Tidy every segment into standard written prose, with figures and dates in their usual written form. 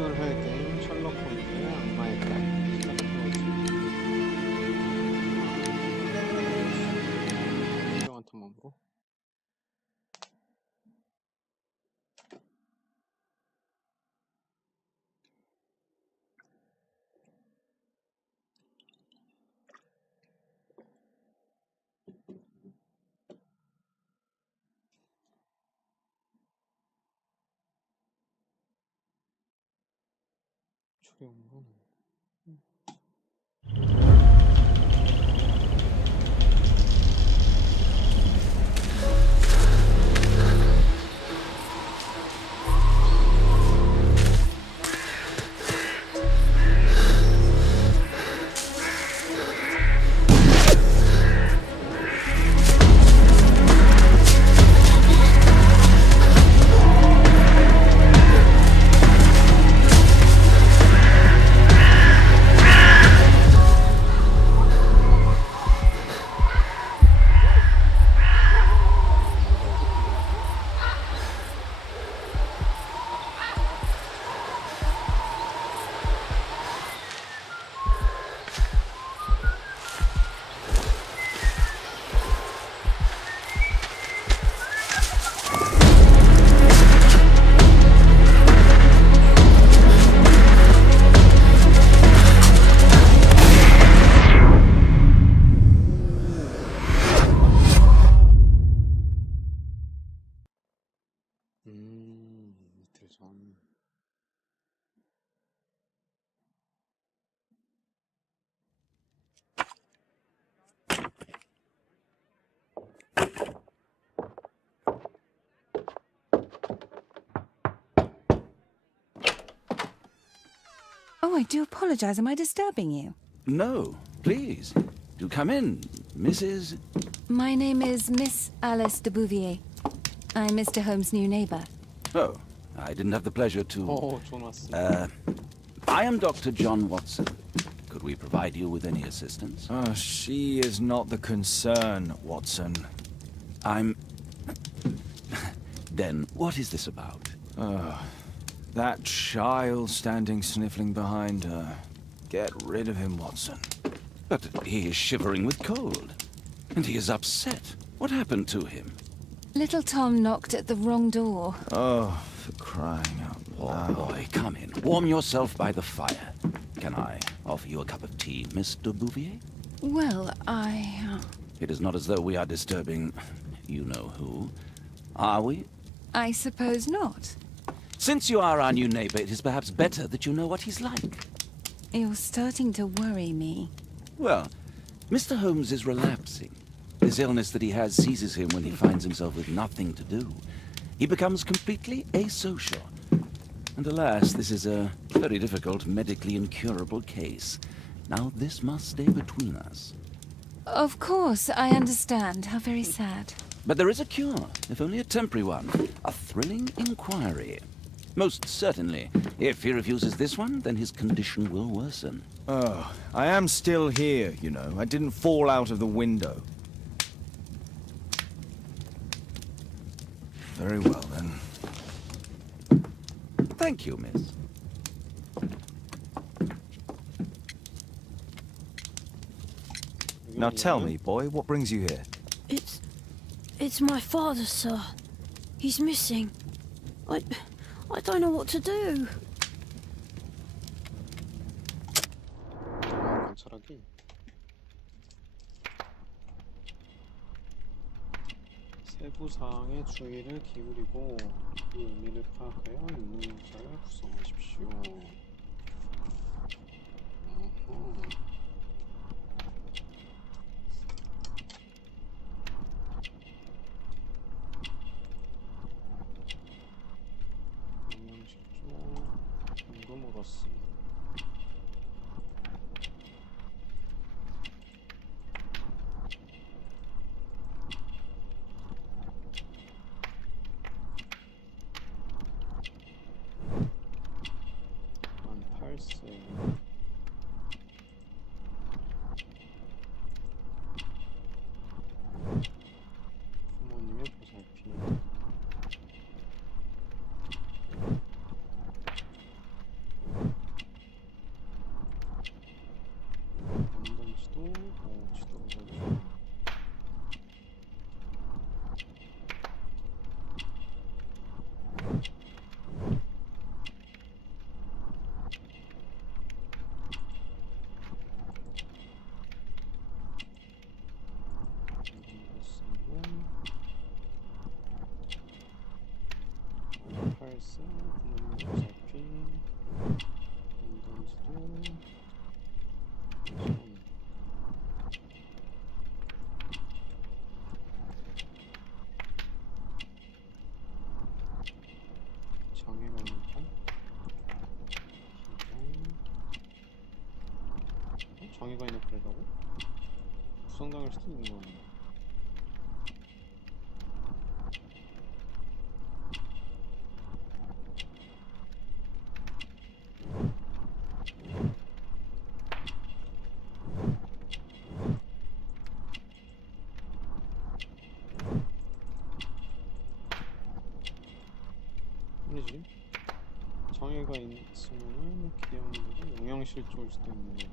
오늘 할 게임 셜록 홈즈의 악마의 딸 시작해보겠습니다. 진정한 탐험으로 초경으로 이틀 전 Oh, I do apologize. Am I disturbing you? No, please. Do come in, Mrs. My name is Miss Alice de Bouvier. I'm Mr. Holmes' new neighbor. Oh, I didn't have the pleasure to... 좋은 왔습니다. I am Dr. John Watson. Could we provide you with any assistance? She is not the concern, Watson. I'm... Then, what is this about? That child standing sniffling behind her. Get rid of him, Watson. But he is shivering with cold. And he is upset. What happened to him? Little Tom knocked at the wrong door. Oh, for crying out Oh, loud. boy, come in. Warm yourself by the fire. Can I offer you a cup of tea, Miss de Bouvier? Well, It is not as though we are disturbing you-know-who. Are we? I suppose not. Since you are our new neighbor, it is perhaps better that you know what he's like. You're starting to worry me. Well, Mr. Holmes is relapsing. This illness that he has seizes him when he finds himself with nothing to do. He becomes completely asocial. And alas, this is a very difficult, medically incurable case. Now, this must stay between us. Of course, I understand. How very sad. But there is a cure, if only a temporary one. A thrilling inquiry. Most certainly. If he refuses this one, then his condition will worsen. Oh, I am still here, you know. I didn't fall out of the window. Very well, then. Thank you, miss. Now tell me, boy, what brings you here? It's my father, sir. He's missing. I don't know what to do. 관찰하기. 세부 사항에 주의를 기울이고 그 의미를 파악하여 있는 문자를 구성하십시오. 어허. 잠금으로써 한 8세 부모님의 보살핌 어차피 인던지도 장애가 있는 편? 장애가 있는 편이라고? 부상당할 수도 있는 거 아니야? 아니지. 장애가 있으면은 기형들은 영양실조일 수도 있는 거야.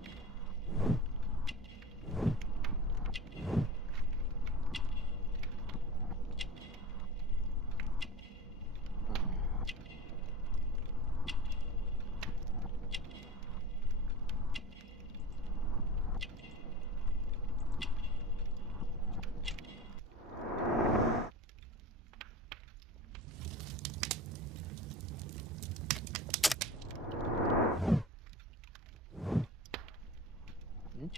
응?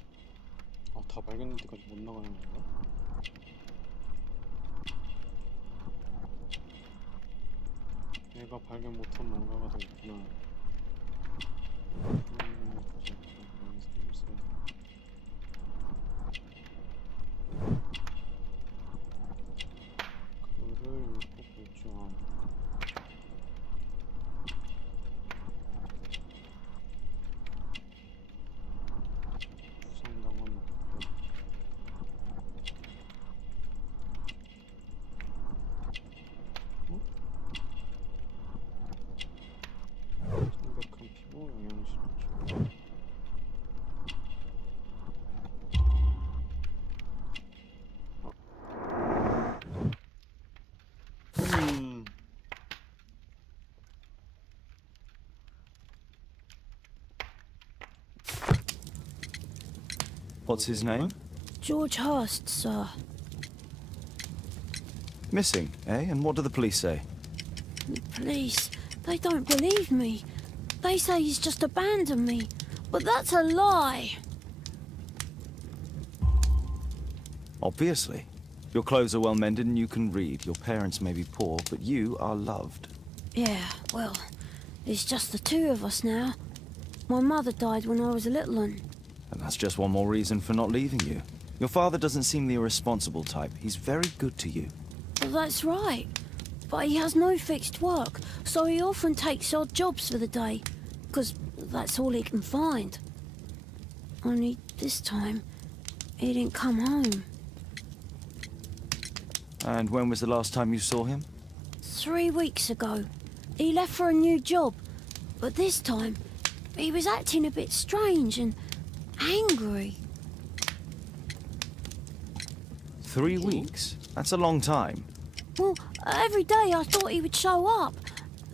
아, 다 발견될 때까지 못 나가는 건가? 내가 발견 못한 뭔가가 더 있구나. 보자. 연습. 그를 읽고 볼줄 아네. 부상당한 목표. 어? 창백한 피부, 영양실조. What's his name? George Hurst, sir. Missing, eh? And what do the police say? The police, they don't believe me. They say he's just abandoned me. But that's a lie. Obviously. Your clothes are well mended and you can read. Your parents may be poor, but you are loved. Yeah, well, it's just the two of us now. My mother died when I was a little one. And that's just one more reason for not leaving you. Your father doesn't seem the irresponsible type. He's very good to you. Well, that's right. But he has no fixed work, so he often takes odd jobs for the day, 'cause that's all he can find. Only this time, he didn't come home. And when was the last time you saw him? 3 weeks ago. He left for a new job, but this time, he was acting a bit strange and angry. 3 weeks? That's a long time. Well, every day I thought he would show up.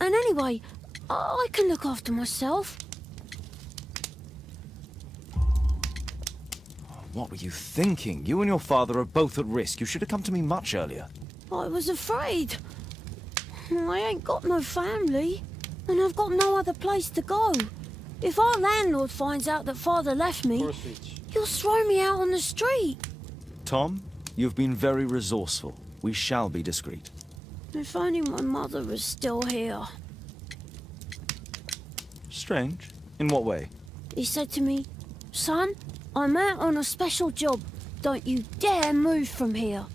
And anyway, I can look after myself. What were you thinking? You and your father are both at risk. You should have come to me much earlier. I was afraid. I ain't got no family, and I've got no other place to go. If our landlord finds out that Father left me, 스위치. he'll throw me out on the street. Tom, you've been very resourceful. We shall be discreet. If only my mother was still here. Strange. In what way? He said to me, "Son, I'm out on a special job. Don't you dare move from here."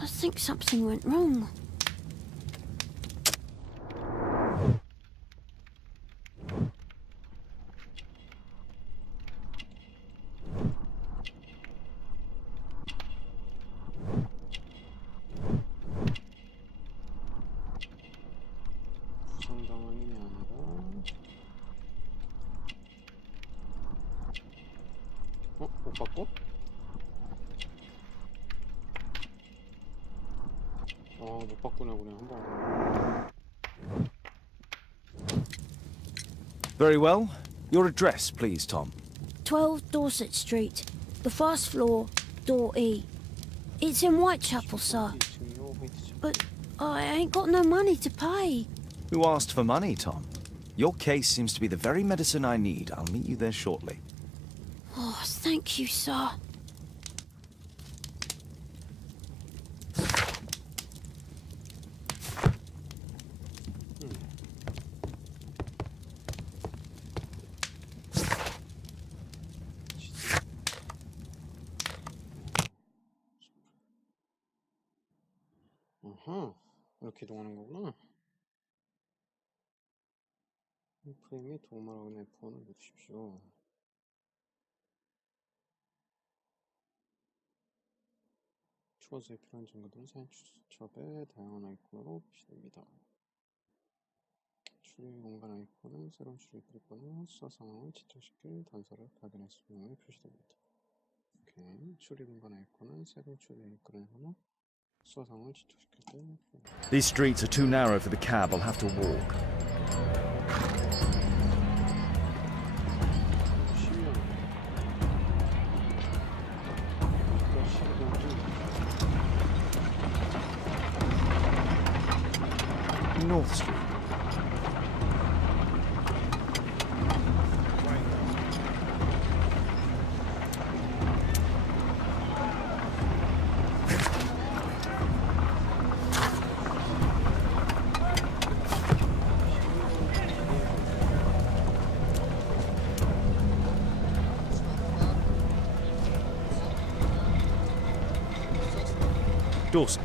I think something went wrong. 부상당한이 아니라 못 바꿔? 못 바꾸나 보네. 한번 Very well. Your address, please, Tom. 12 Dorset Street, the first floor, door E. It's in Whitechapel, sir. 화이트 층이요, 화이트 층. But I ain't got no money to pay. Who asked for money, Tom? Your case seems to be the very medicine I need. I'll meet you there shortly. Oh, thank you, sir. 아하, 이렇게 이동하는 거구나. 프레임이 도움하라고 F1을 누르십시오. 추가서에 필요한 증거들은 사진 추첩에 다양한 아이콘으로 표시됩니다. 추리 공간 아이콘은 새로운 추리 그리거나 수사 상황을 지정시킬 단서를 발견했을 경우에 표시됩니다. 오케이. 추리 공간 아이콘은 새로운 추리를 이끌어내거나 수사 상황을 지정시킬 때 표시됩니다. These streets are too narrow for the cab. I'll have to walk. North Street. Dorset.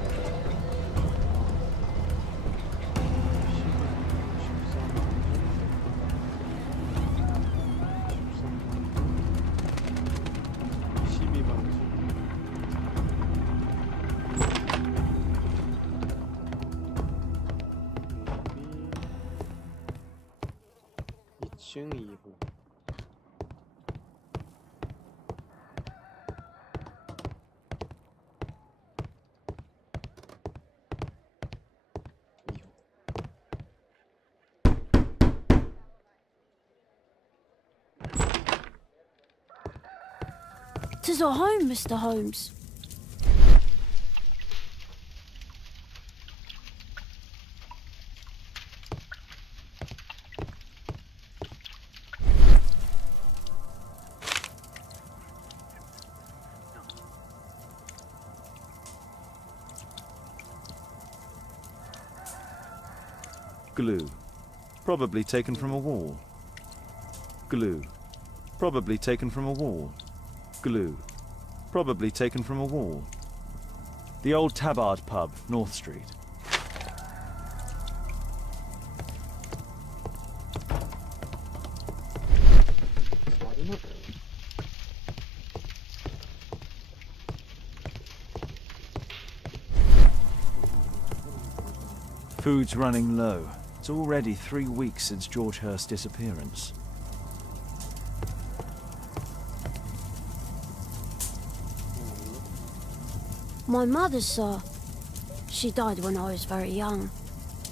층 2호 Tis our home, Mr. Holmes. Glue. Probably taken from a wall. Glue. Probably taken from a wall. Glue. Probably taken from a wall. The old Tabard pub, North Street. Food's running low. It's already 3 weeks since George Hurst's disappearance. My mother, sir. She died when I was very young.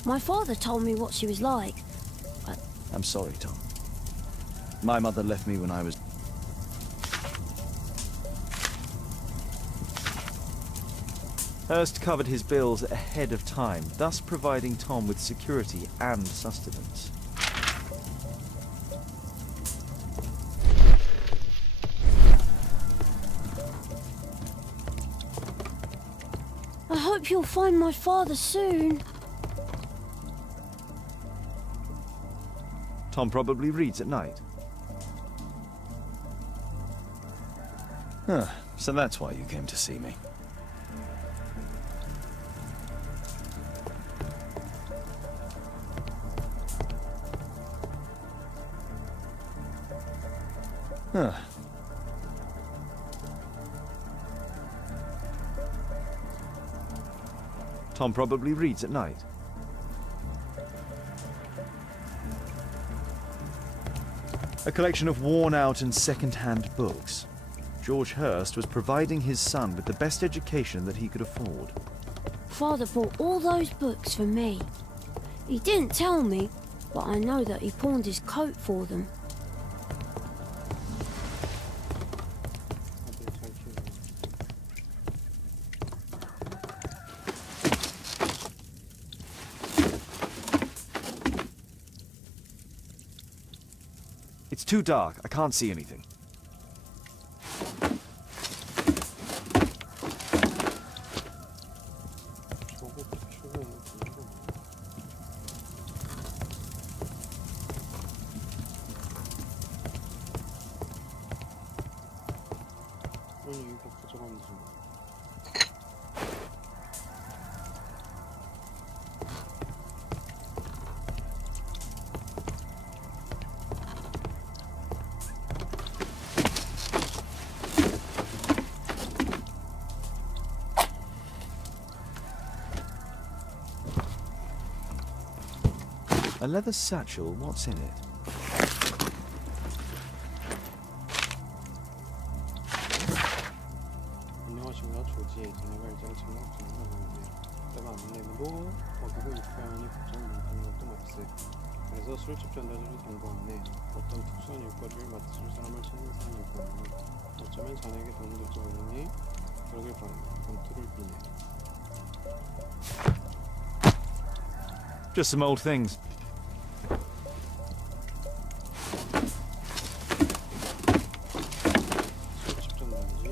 My father told me what she was like, but... I'm sorry, Tom. My mother left me when I was... Hurst covered his bills ahead of time, thus providing Tom with security and sustenance. I hope you'll find my father soon. Tom probably reads at night. Huh, so that's why you came to see me. Huh. Tom probably reads at night. A collection of worn-out and second-hand books. George Hurst was providing his son with the best education that he could afford. Father bought all those books for me. He didn't tell me, but I know that he pawned his coat for them. It's too dark. I can't see anything. 저거 비추고 있는 거. 아니 이거 가져가면 되지. A leather satchel. What's in it? 안녕하십니까 조지. 자네가 일자리 장난 중인데 이따가 안 내면도 먹이고 육회하니 걱정이 많다는 것도 말세. 그래서 술집 전단지를 경고하네. 어떤 특수한 일거리를 맡을 사람을 찾는 사람일 거니 어쩌면 자네에게 도움이 될지 모르니 그러길 바란다. 검토를 비네. Just some old things. 술집 전단지.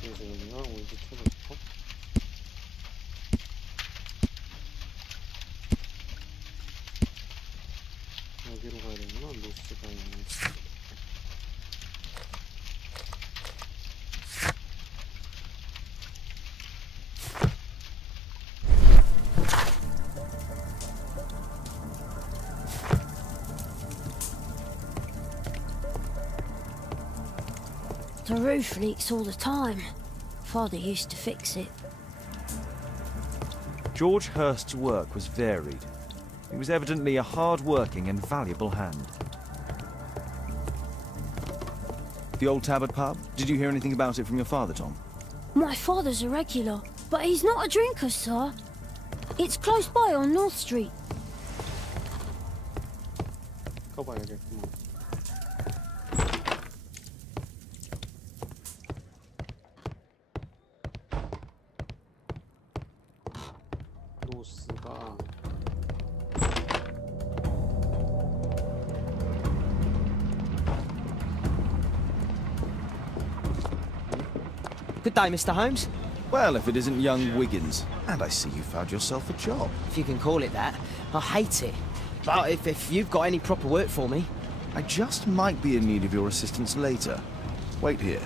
그래서 여기가 올드 트로스컵. 여기로 가야 되구나. 로스가 있는. The roof leaks all the time. Father used to fix it. George Hurst's work was varied. He was evidently a hard-working and valuable hand. The old Tabard pub? Did you hear anything about it from your father, Tom? My father's a regular, but he's not a drinker, sir. It's close by on North Street. 가봐야겠구만. 로스가 Good day, Mr. Holmes. Well, if it isn't young Wiggins. And I see you found yourself a job. If you can call it that. I hate it. But if you've got any proper work for me... I just might be in need of your assistance later. Wait here.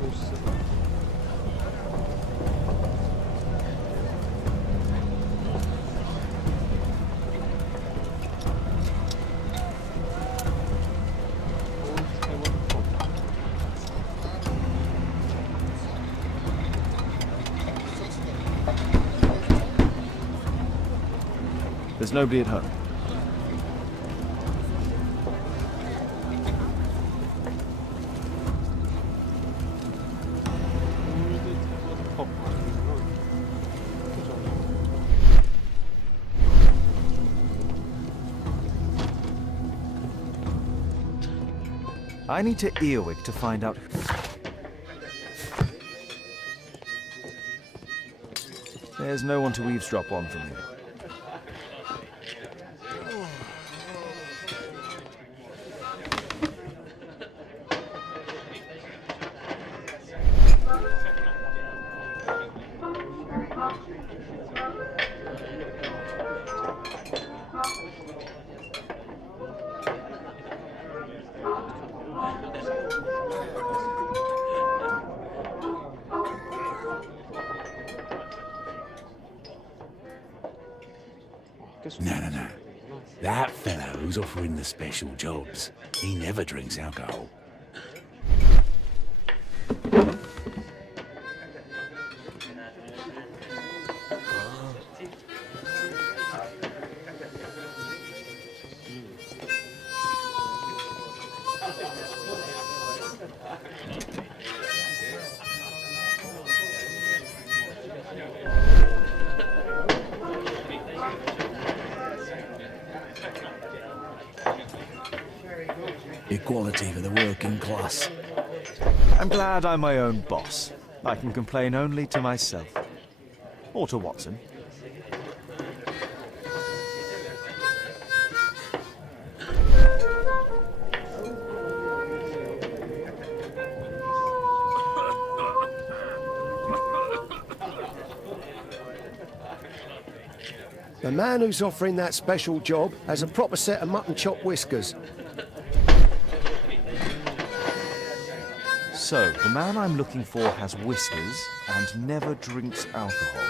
로스가 There's nobody at home. 컵. I need to earwig to find out. There's no one to eavesdrop on from here. No. That fellow who's offering the special jobs, he never drinks alcohol. equality for the working class. I'm glad I'm my own boss. I can complain only to myself. Or to Watson. The man who's offering that special job has a proper set of mutton chop whiskers. So, the man I'm looking for has whiskers and never drinks alcohol.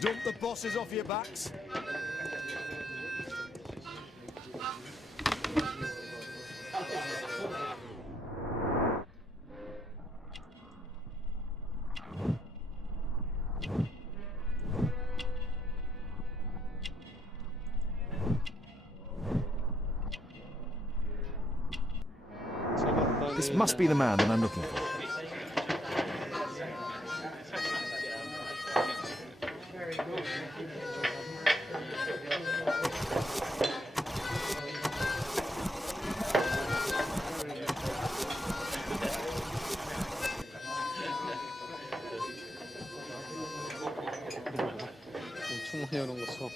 Dump the bosses off your backs. This must be the man that I'm looking for. 엄청 많이 하는 거 써.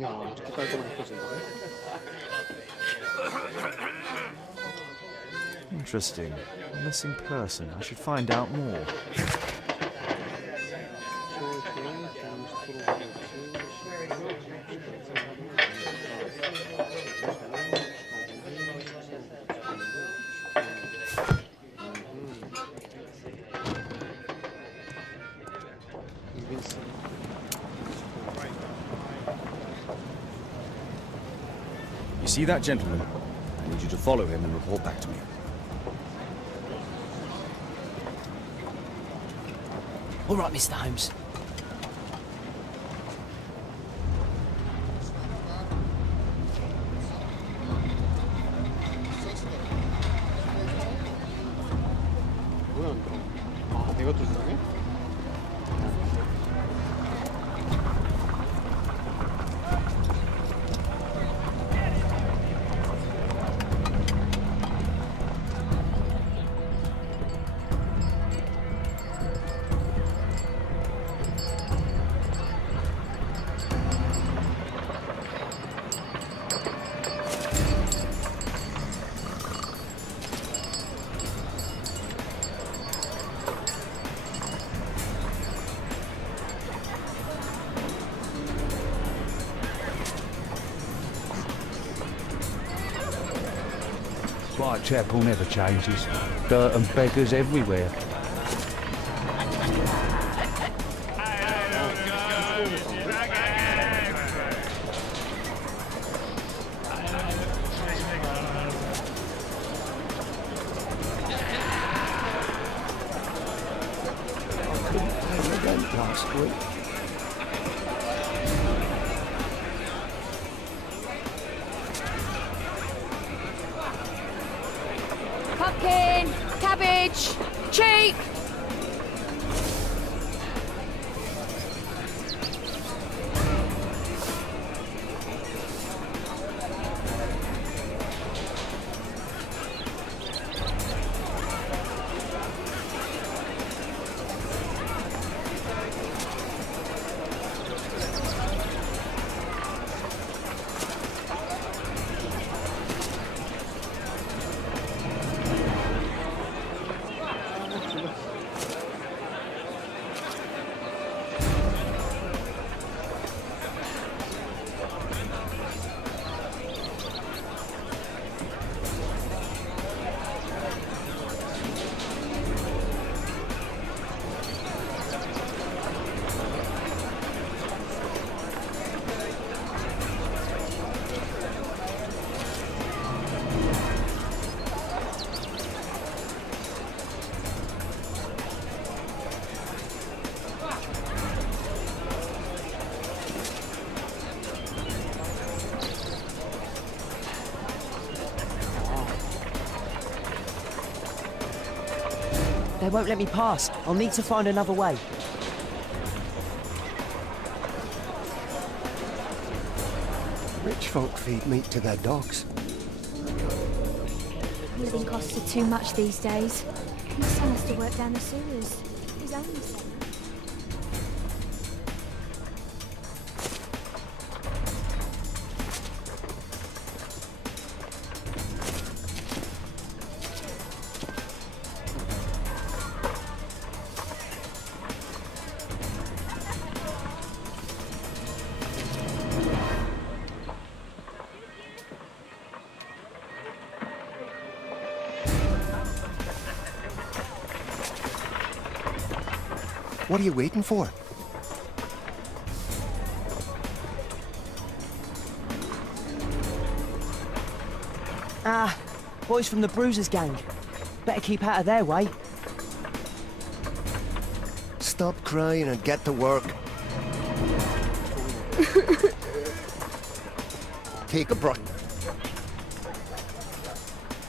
야, 어떻게 깔끔하게 펴진다고? Interesting. Missing person. I should find out more. You see that gentleman? I need you to follow him and report back to me. All right, Mr. Holmes. 뭐야, 안 들어? 아, 내가 또 이상해? Whitechapel never changes. Dirt and beggars everywhere. Last week. Pumpkin, cabbage, cheek. They won't let me pass. I'll need to find another way. Rich folk feed meat to their dogs. Living costs are too much these days. My son has to work down the sewers. His only son. What are you waiting for? Ah, boys from the Bruisers gang. Better keep out of their way. Stop crying and get to work. Take a breath.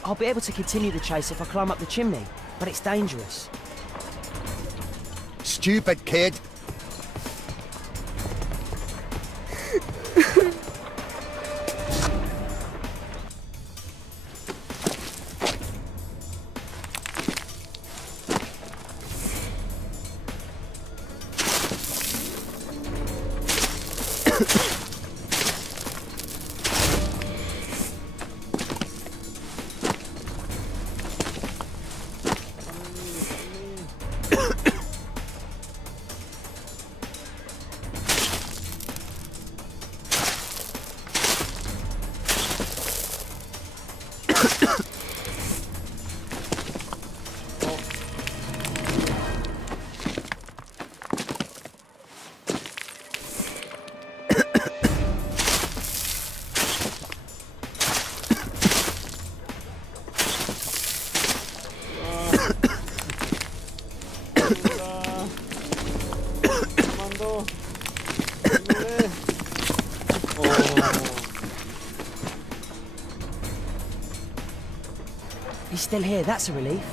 I'll be able to continue the chase if I climb up the chimney, but it's dangerous. Stupid kid. He's still here, that's a relief.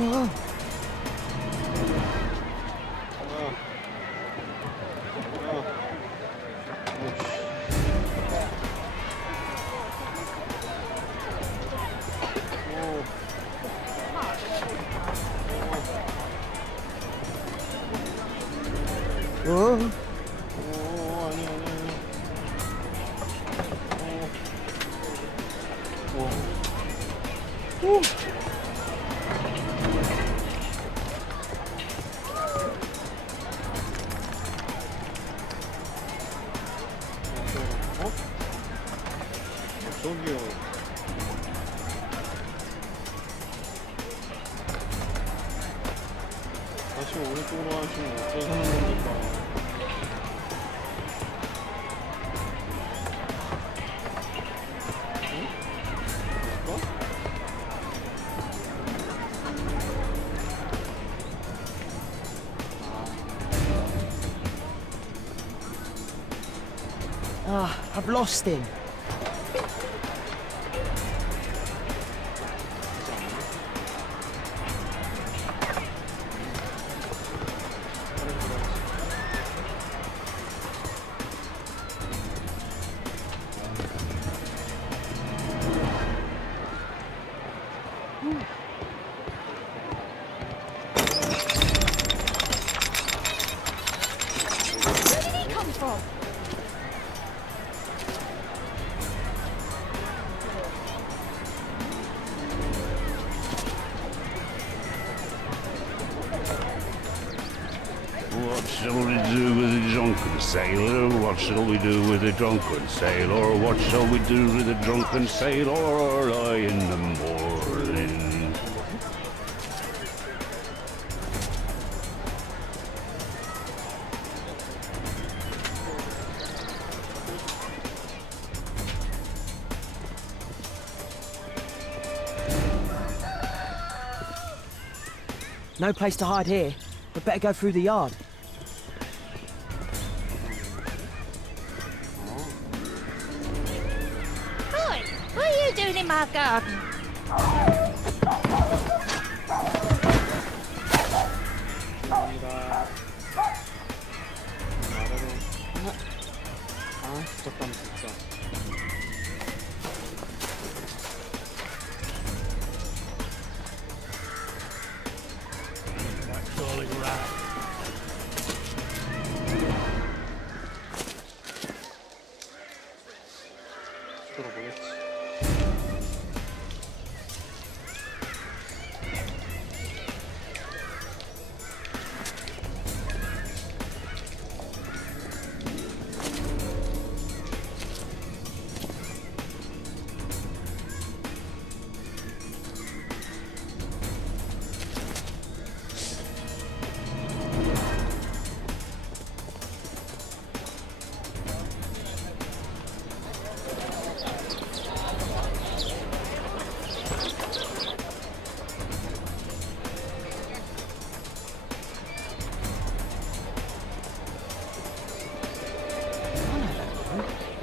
Whoa. Whoa. 저기요. 다시 오른쪽으로 하시면 어떻게 하는 겁니까? 응? 뭐? Ah, I've lost him. drunken sailor? What shall we do with a drunken sailor? What shall we do with a drunken sailor early in the morning? No place to hide here. We'd better go through the yard. Hi, what are you doing in my garden? 잠깐 진짜. 들어보겠지.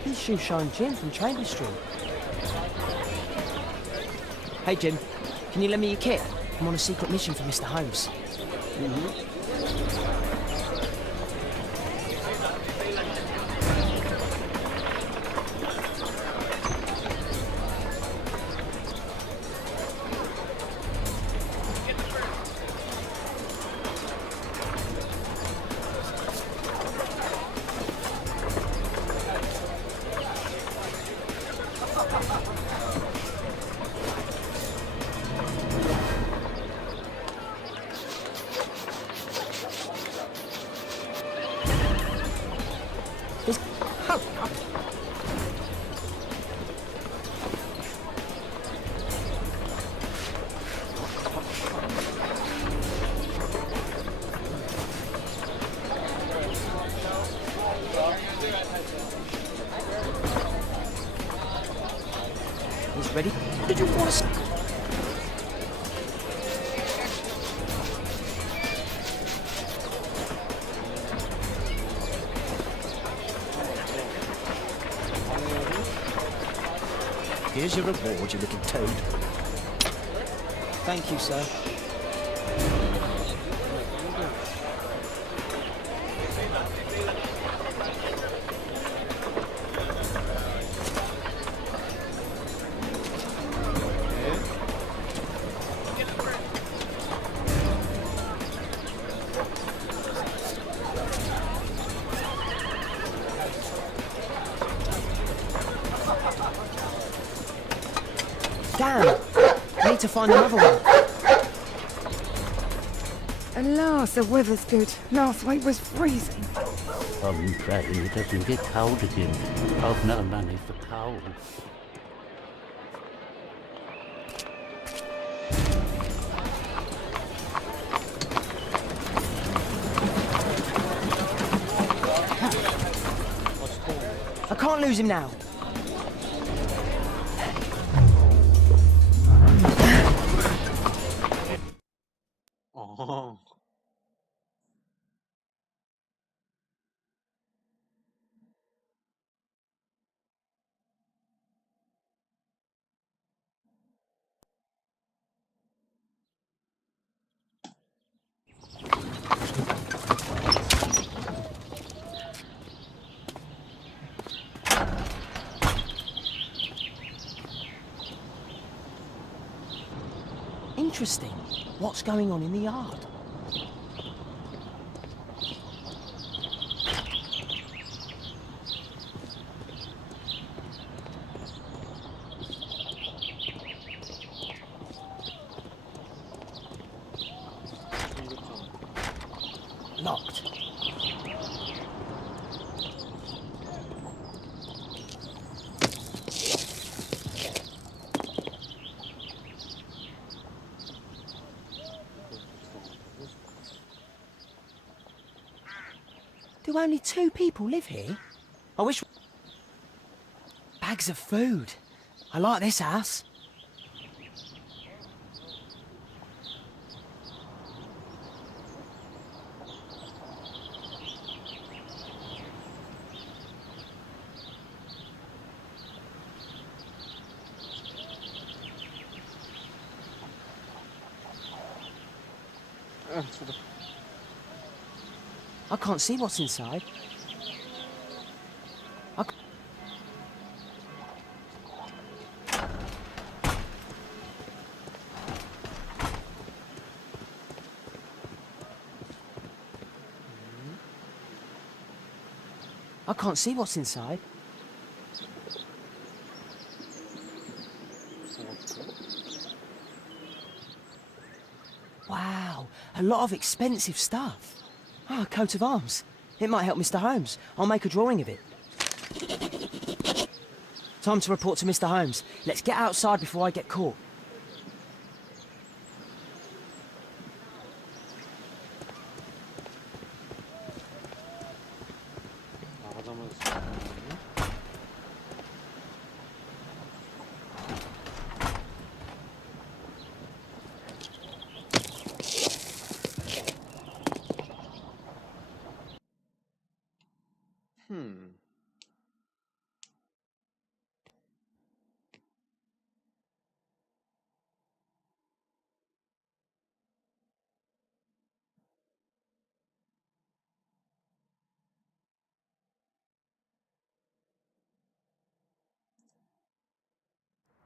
This shoe shine Jim from Chambers Street. Hey Jim, can you lend me your kit? I'm on a secret mission for Mr. Holmes. He's ready. Did you want to... Here's your reward, you little toad. Thank you, sir. Damn! I need to find another one. Alas, the weather's good. Last week was freezing. I'm praying it doesn't get cold again. I've no money for coal. I can't lose him now. 어. Interesting. What's going on in the yard? Locked. So only 2 people live here? I wish... Bags of food. I like this house. I can't see what's inside. I can't see what's inside. Wow, a lot of expensive stuff. Ah, a coat of arms. It might help Mr. Holmes. I'll make a drawing of it. Time to report to Mr. Holmes. Let's get outside before I get caught.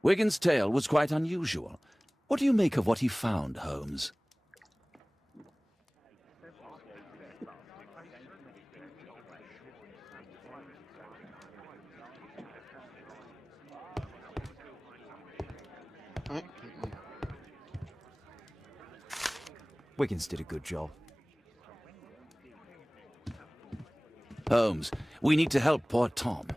Wiggins' tale was quite unusual. What do you make of what he found, Holmes? Wiggins did a good job. Holmes, we need to help poor Tom.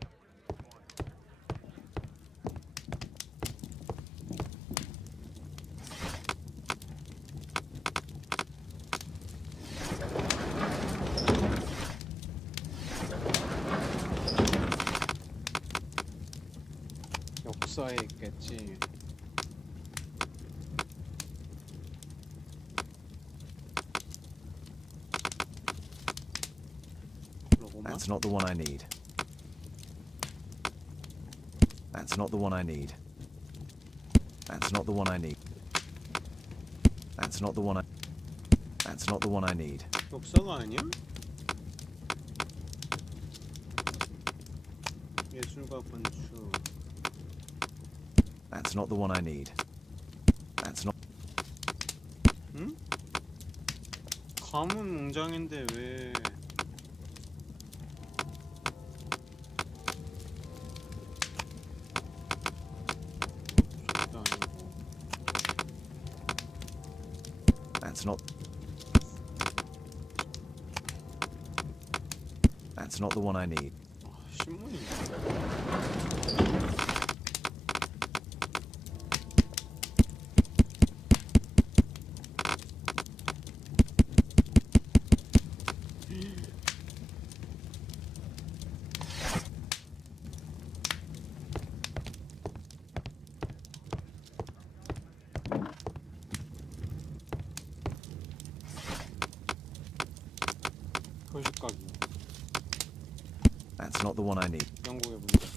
역사에 있겠지. That's not the one I need. That's not the one I need. That's not the one I need. That's not the one I... That's not the one I need. 역사가 아니야? 예술과 건축. That's not the one I need. That's not... 응? 가문 농장인데 왜... That's not... That's not the one I need. 신문인가? 표식가기. That's not the one I need. 영국의 문장.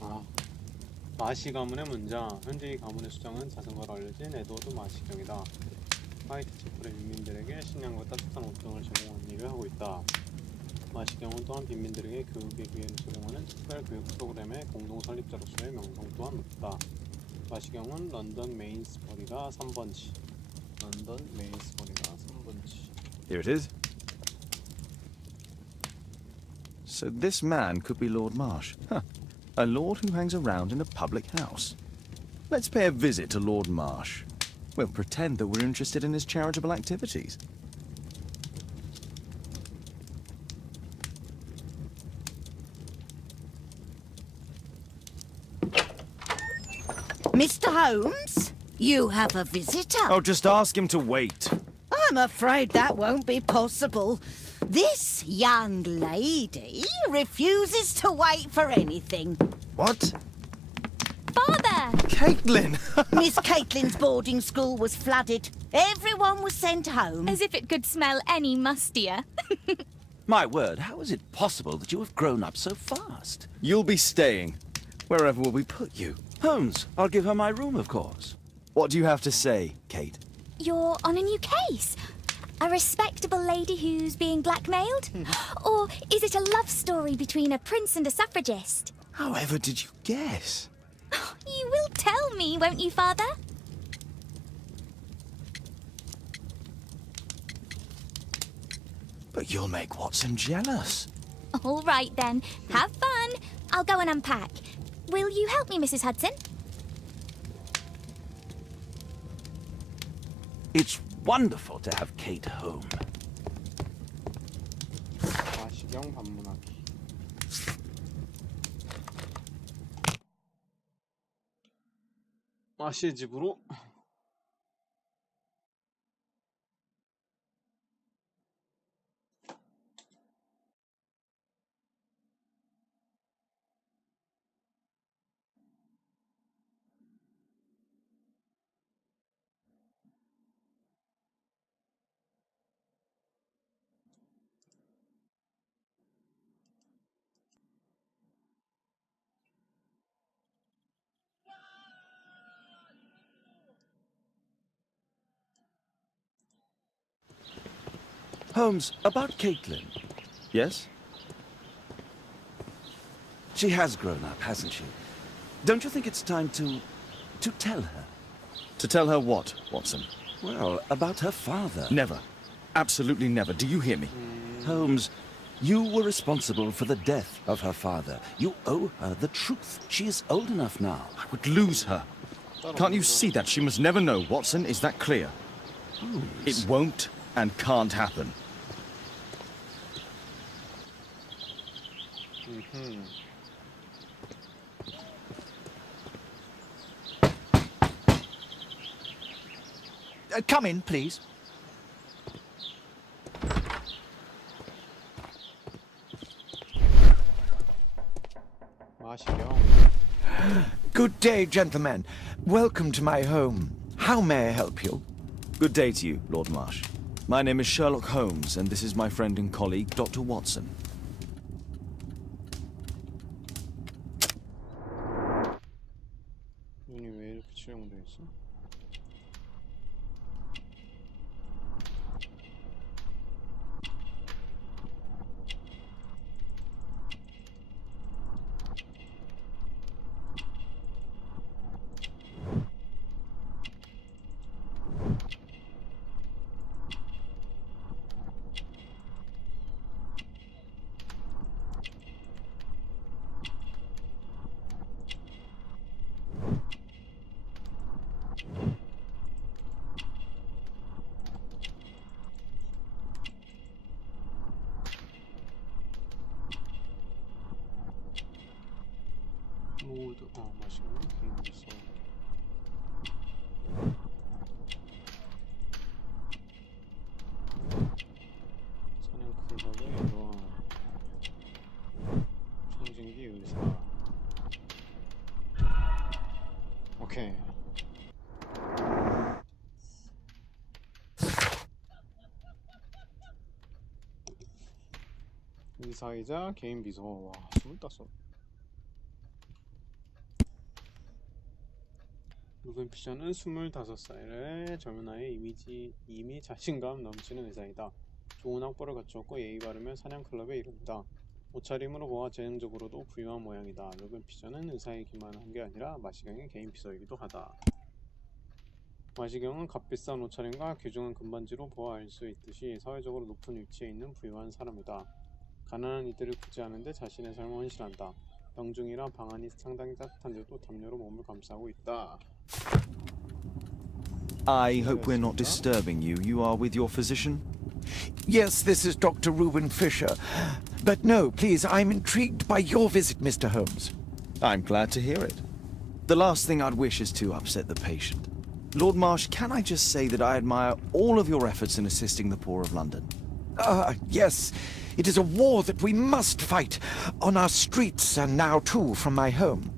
아, 마시 가문의 문장. 현재 이 가문의 수장은 자선가로 알려진 에드워드 마시경이다. 화이트 채플의 빈민들에게 식량과 따뜻한 옷 등을 제공하는 일을 하고 있다. 마시경은 또한 빈민들에게 교육의 기회를 제공하는 특별 교육 프로그램의 공동 설립자로서의 명성 또한 높다. 마시경은 런던 메인스버리가 3번지. 런던 메인스버리가 3번지. Here it is. So this man could be Lord Marsh. Huh. A lord who hangs around in a public house. Let's pay a visit to Lord Marsh. We'll pretend that we're interested in his charitable activities. Mr. Holmes, you have a visitor. Oh, just ask him to wait. I'm afraid that won't be possible. This young lady refuses to wait for anything. What? Father! Caitlin! Miss Caitlin's boarding school was flooded. Everyone was sent home. As if it could smell any mustier. My word, how is it possible that you have grown up so fast? You'll be staying. Wherever will we put you? Holmes, I'll give her my room, of course. What do you have to say, Kate? You're on a new case. A respectable lady who's being blackmailed? Or is it a love story between a prince and a suffragist? However did you guess? You will tell me, won't you, Father? But you'll make Watson jealous. All right, then. Have fun. I'll go and unpack. Will you help me, Mrs. Hudson? It's wonderful to have Kate home. 마시경 방문하기. 마시의 집으로. Holmes, about Caitlin. Yes? She has grown up, hasn't she? Don't you think it's time to tell her? To tell her what, Watson? Well, about her father. Never. Absolutely never. Do you hear me? Holmes, you were responsible for the death of her father. You owe her the truth. She is old enough now. I would lose her. Can't you see that? She must never know, Watson. Is that clear? Holmes. It won't and can't happen. Come in, please. 마시경. Good day, gentlemen. Welcome to my home. How may I help you? Good day to you, Lord Marsh. My name is Sherlock Holmes, and this is my friend and colleague, Dr. Watson. 눈이 왜 이렇게 칠형돼 있어? 모두 마시경 개인기서. 사냥꾼의 이런 청진기 의사. 오케이. 의사이자 개인 비서. 와, 25. 루벤 피셔는 25살의 젊은 아이의 이미 자신감 넘치는 의사이다. 좋은 학벌을 갖추었고 예의 바르며 사냥클럽에 이른다. 옷차림으로 보아 재능적으로도 부유한 모양이다. 루벤 피셔는 의사이기만 한 게 아니라 마시경의 개인 비서이기도 하다. 마시경은 값비싼 옷차림과 귀중한 금반지로 보아 알 수 있듯이 사회적으로 높은 위치에 있는 부유한 사람이다. 가난한 이들을 구제하는데 자신의 삶을 헌신한다. 병중이라 방안이 상당히 따뜻한데도 담요로 몸을 감싸고 있다. I hope we're not disturbing you. You are with your physician? Yes, this is Dr. Reuben Fisher. But no, please, I'm intrigued by your visit, Mr. Holmes. I'm glad to hear it. The last thing I'd wish is to upset the patient. Lord Marsh, can I just say that I admire all of your efforts in assisting the poor of London? Yes. It is a war that we must fight. On our streets and now too from my home.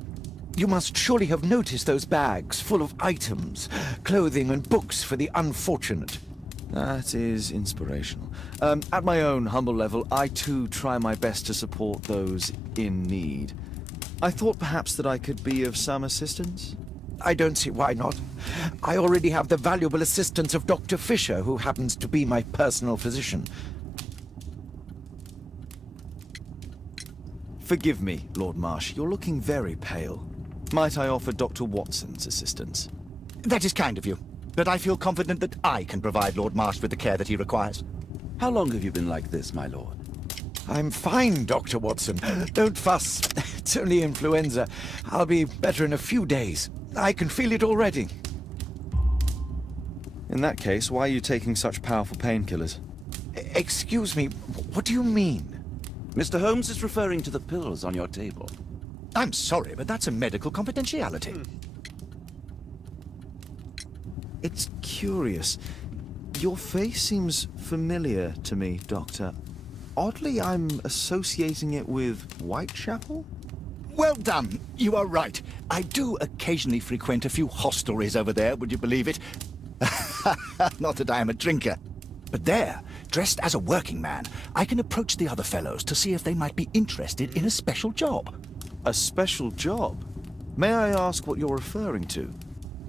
You must surely have noticed those bags full of items, clothing and books for the unfortunate. That is inspirational. At my own humble level, I too try my best to support those in need. I thought perhaps that I could be of some assistance. I don't see why not. I already have the valuable assistance of Dr. Fisher, who happens to be my personal physician. Forgive me, Lord Marsh. You're looking very pale. Might I offer Dr. Watson's assistance? That is kind of you, but I feel confident that I can provide Lord Marsh with the care that he requires. How long have you been like this, my lord? I'm fine, Dr. Watson. Don't fuss. It's only influenza. I'll be better in a few days. I can feel it already. In that case, why are you taking such powerful painkillers? Excuse me, what do you mean? Mr. Holmes is referring to the pills on your table. I'm sorry, but that's a medical confidentiality. It's curious. Your face seems familiar to me, Doctor. Oddly, I'm associating it with Whitechapel? Well done. You are right. I do occasionally frequent a few hostelries over there, would you believe it? Not that I am a drinker. But there, dressed as a working man, I can approach the other fellows to see if they might be interested in a special job. A special job? May I ask what you're referring to?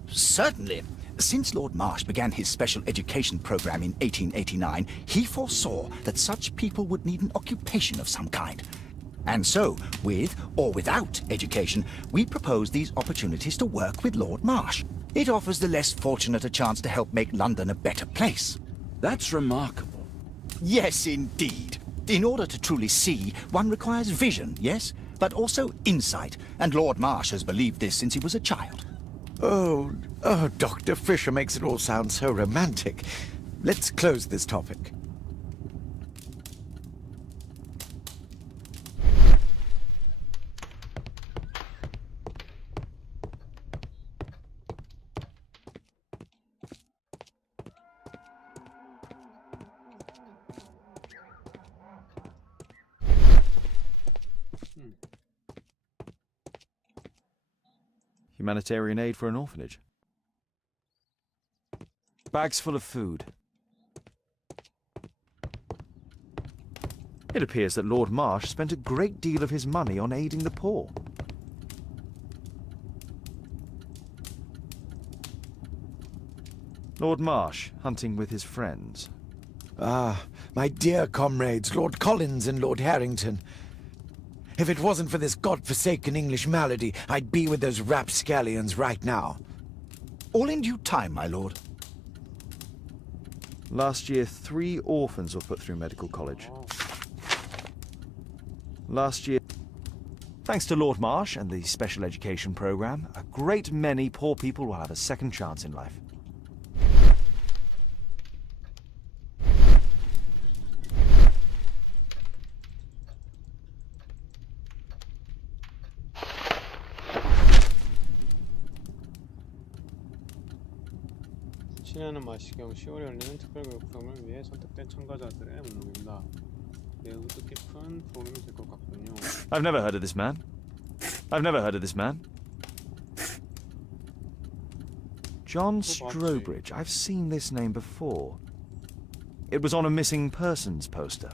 Certainly. Since Lord Marsh began his special education program in 1889, he foresaw that such people would need an occupation of some kind. And so, with or without education, we propose these opportunities to work with Lord Marsh. It offers the less fortunate a chance to help make London a better place. That's remarkable. Yes, indeed. In order to truly see, one requires vision, yes, but also insight, and Lord Marsh has believed this since he was a child. Oh, Dr. Fisher makes it all sound so romantic. Let's close this topic. Humanitarian aid for an orphanage. Bags full of food. It appears that Lord Marsh spent a great deal of his money on aiding the poor. Lord Marsh, hunting with his friends. Ah, my dear comrades, Lord Collins and Lord Harrington. If it wasn't for this godforsaken English malady, I'd be with those rapscallions right now. All in due time, my lord. Last year, 3 orphans were put through medical college. Last year, thanks to Lord Marsh and the special education program, a great many poor people will have a second chance in life. 신의하는 마시경 10월에 열리는 특별교육 프로그램을 위해 선택된 참가자들의 목록입니다. 매우 뜻깊은 프로그램이 될 것 같군요. I've never heard of this man. I've never heard of this man. John Strobridge. I've seen this name before. It was on a missing persons poster.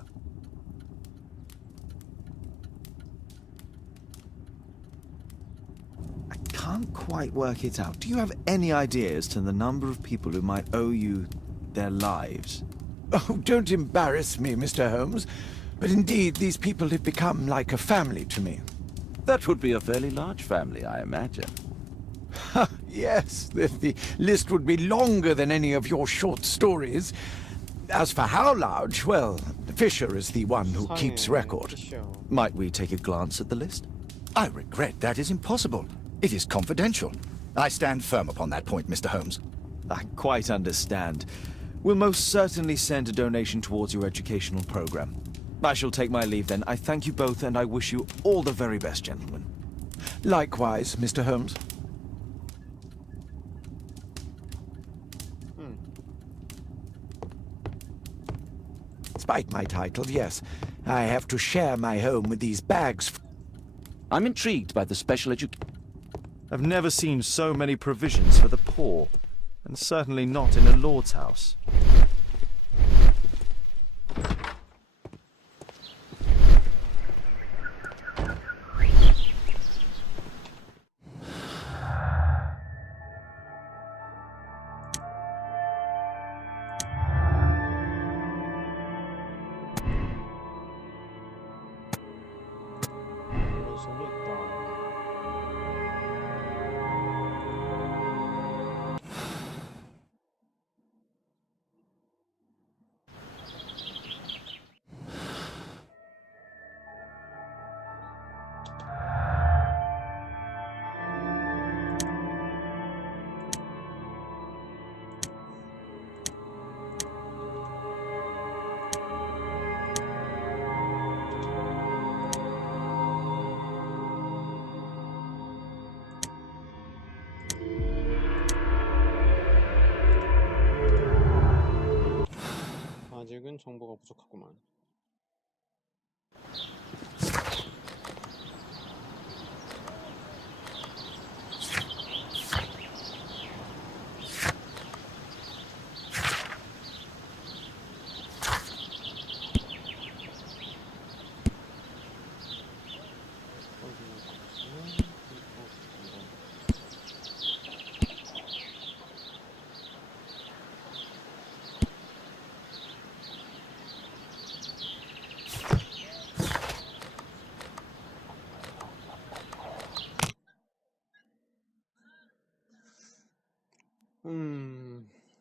I can't quite work it out. Do you have any idea as to the number of people who might owe you their lives? Oh, don't embarrass me, Mr. Holmes. But indeed, these people have become like a family to me. That would be a fairly large family, I imagine. Yes, the list would be longer than any of your short stories. As for how large, well, Fisher is the one who keeps record. Might we take a glance at the list? I regret that is impossible. It is confidential. I stand firm upon that point, Mr. Holmes. I quite understand. We'll most certainly send a donation towards your educational program. I shall take my leave then. I thank you both and I wish you all the very best, gentlemen. Likewise, Mr. Holmes. despite my title, yes. I have to share my home with these bags. I'm intrigued by the special education. I've never seen so many provisions for the poor, and certainly not in a lord's house. 아직은 정보가 부족하구만.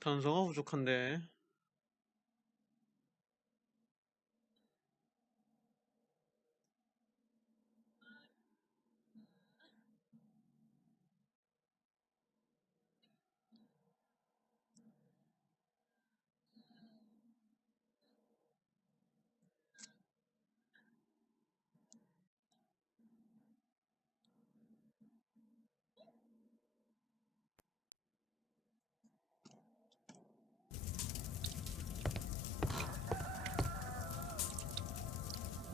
단서가 부족한데.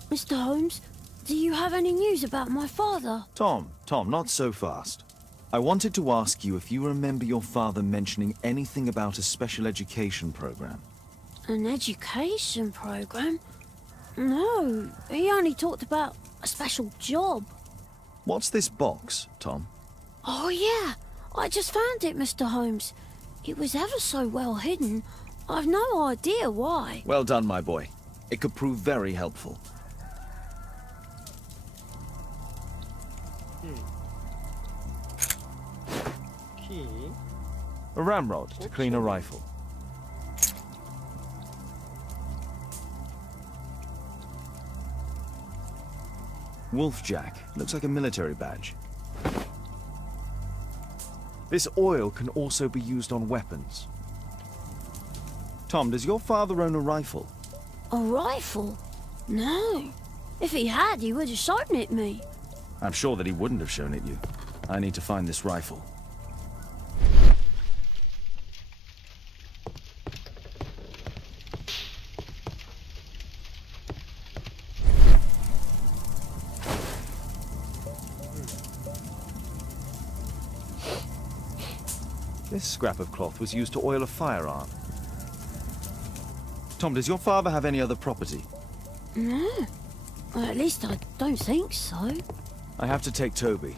Mr. Holmes, do you have any news about my father? Tom, not so fast. I wanted to ask you if you remember your father mentioning anything about a special education program. An education program? No, he only talked about a special job. What's this box, Tom? Oh yeah, I just found it, Mr. Holmes. It was ever so well hidden. I've no idea why. Well done, my boy. It could prove very helpful. Key. A ramrod to clean a rifle. Wolfjack. Looks like a military badge. This oil can also be used on weapons. Tom, does your father own a rifle? A rifle? No. If he had, he would have shown it me. I'm sure that he wouldn't have shown it you. I need to find this rifle. This scrap of cloth was used to oil a firearm. Tom, does your father have any other property? No. Well, at least I don't think so. I have to take Toby.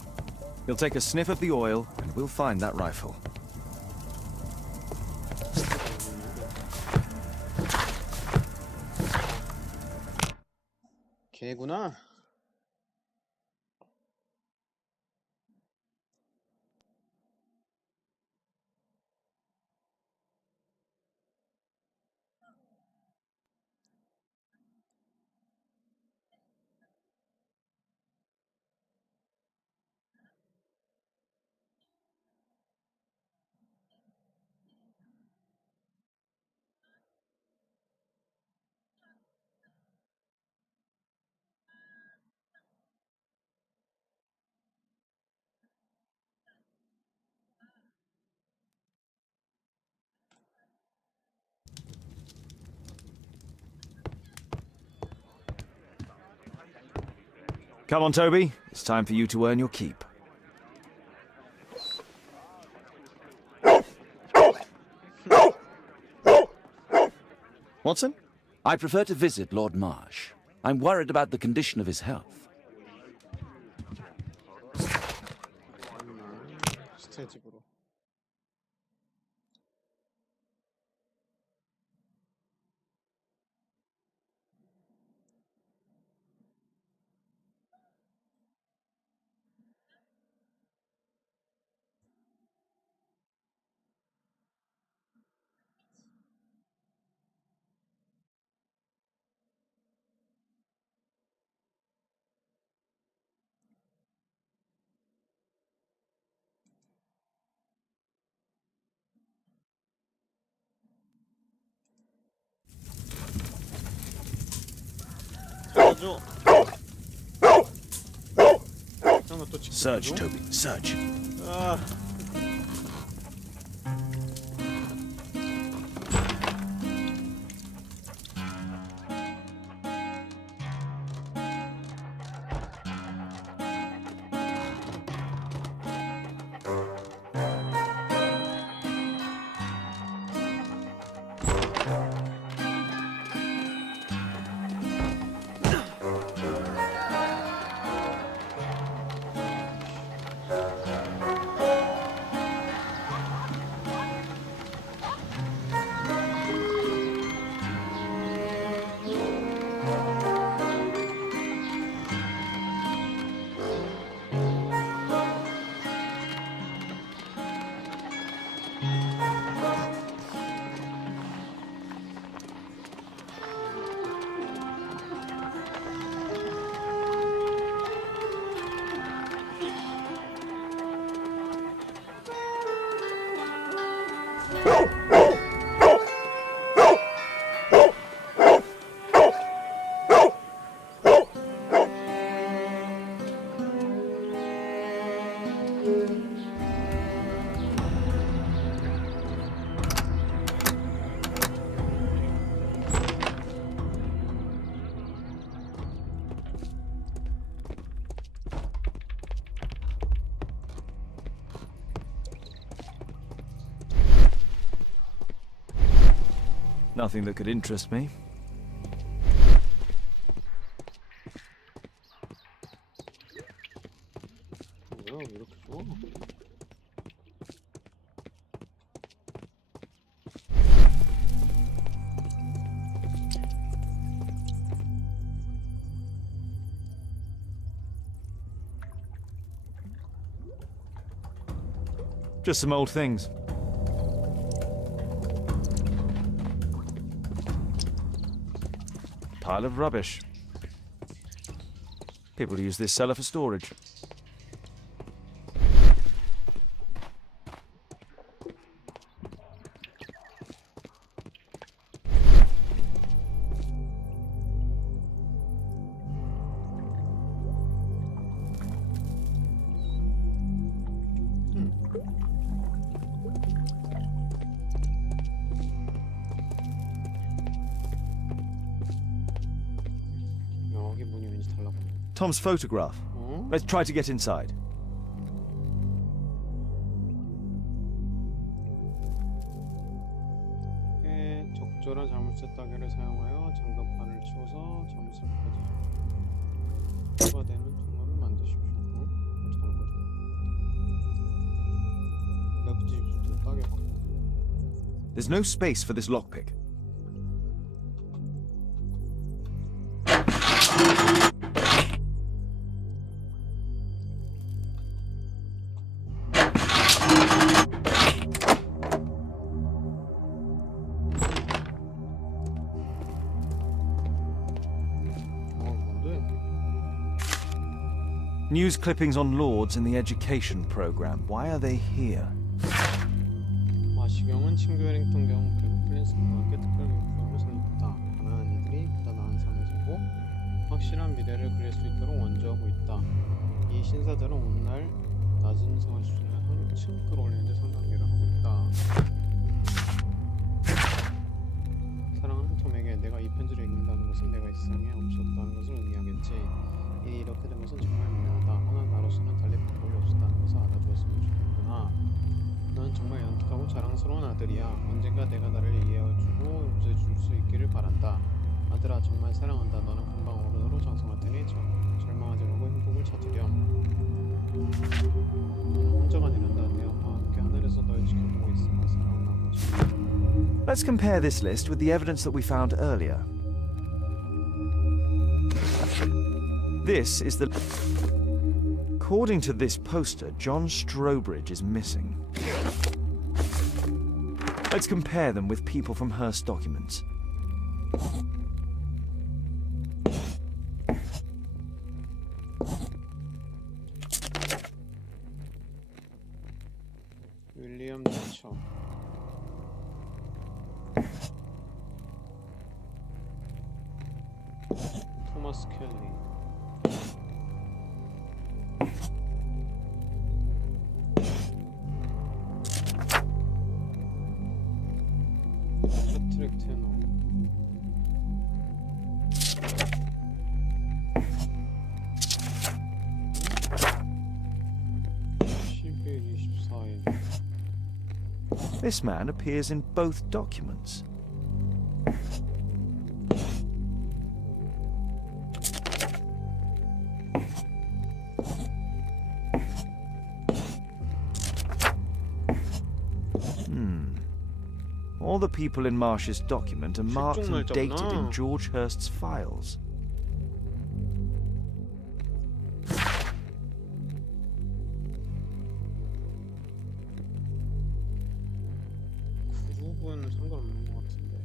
He'll take a sniff of the oil, and we'll find that rifle. 개구나. Come on, Toby. It's time for you to earn your keep. Watson? I prefer to visit Lord Marsh. I'm worried about the condition of his health. 스테이지로. Search, Toby, search. Nothing that could interest me. 뭐야, 왜 이렇게 좋아? Just some old things. Pile of rubbish. People use this cellar for storage. 여기 문이 왠지 달라 보이네. Tom's photograph. Let's try to get inside. 적절한 자물쇠 따개를 사용하여 장갑판을 치워서 자물쇠까지 추가되는 통로를 만드십시오. 어떻게 하는 거지? 레프트 따개 바꾸고. There's no space for this lockpick. News clippings on lords in the education program. Why are they here? 마시경은 친구 해링턴 경 그리고 플린스과 함께 특별 교육프로그램을 선입했다. 가난한 이들이 보다 나은 삶을 살고 확실한 미래를 그릴 수 있도록 원조하고 있다. 이 신사들은 오늘날 낮은 생활 수준을 한층 끌어올리는 데 상당한 일을 하고 있다. 사랑하는 톰에게 내가 이 편지를 읽는다는 것은 내가 이 세상에 없었다는 것을 의미하겠지. 이 일이 이렇게 된 것은 정말 미안하다. 허나 나로서는 달리 방법이 없었다는 것을 알아주었으면 좋겠구나. 넌 정말 연특하고 자랑스러운 아들이야. 언젠가 내가 나를 이해해주고 용서해줄 수 있기를 바란다. 아들아, 정말 사랑한다. 너는 금방 어른으로 장성할 테니 절망하지 말고 행복을 찾으렴. 너는 혼자가 아니란다. 내 엄마와 함께 하늘에서 널 지켜보고 있으마. 사랑하는 아버지. Let's compare this list with the evidence that we found earlier. This is the... According to this poster, John Strobridge is missing. Let's compare them with people from Hearst documents. 윌리엄 네처, 토마스 켈리, 패트릭 테너, 10일 24일. This man appears in both documents. All the people in Marsh's document are marked and dated in George Hearst's files. 그룹은 상관없는 것 같은데.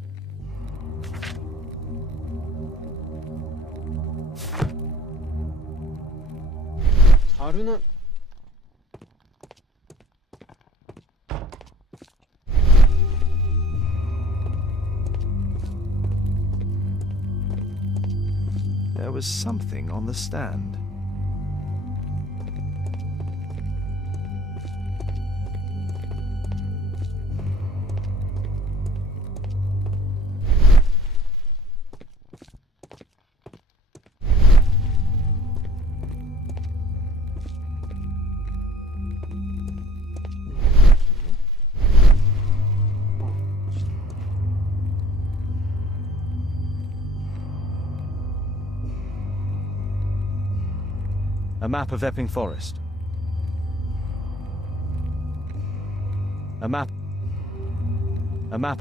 다르나? There was something on the stand. A map of Epping Forest. A map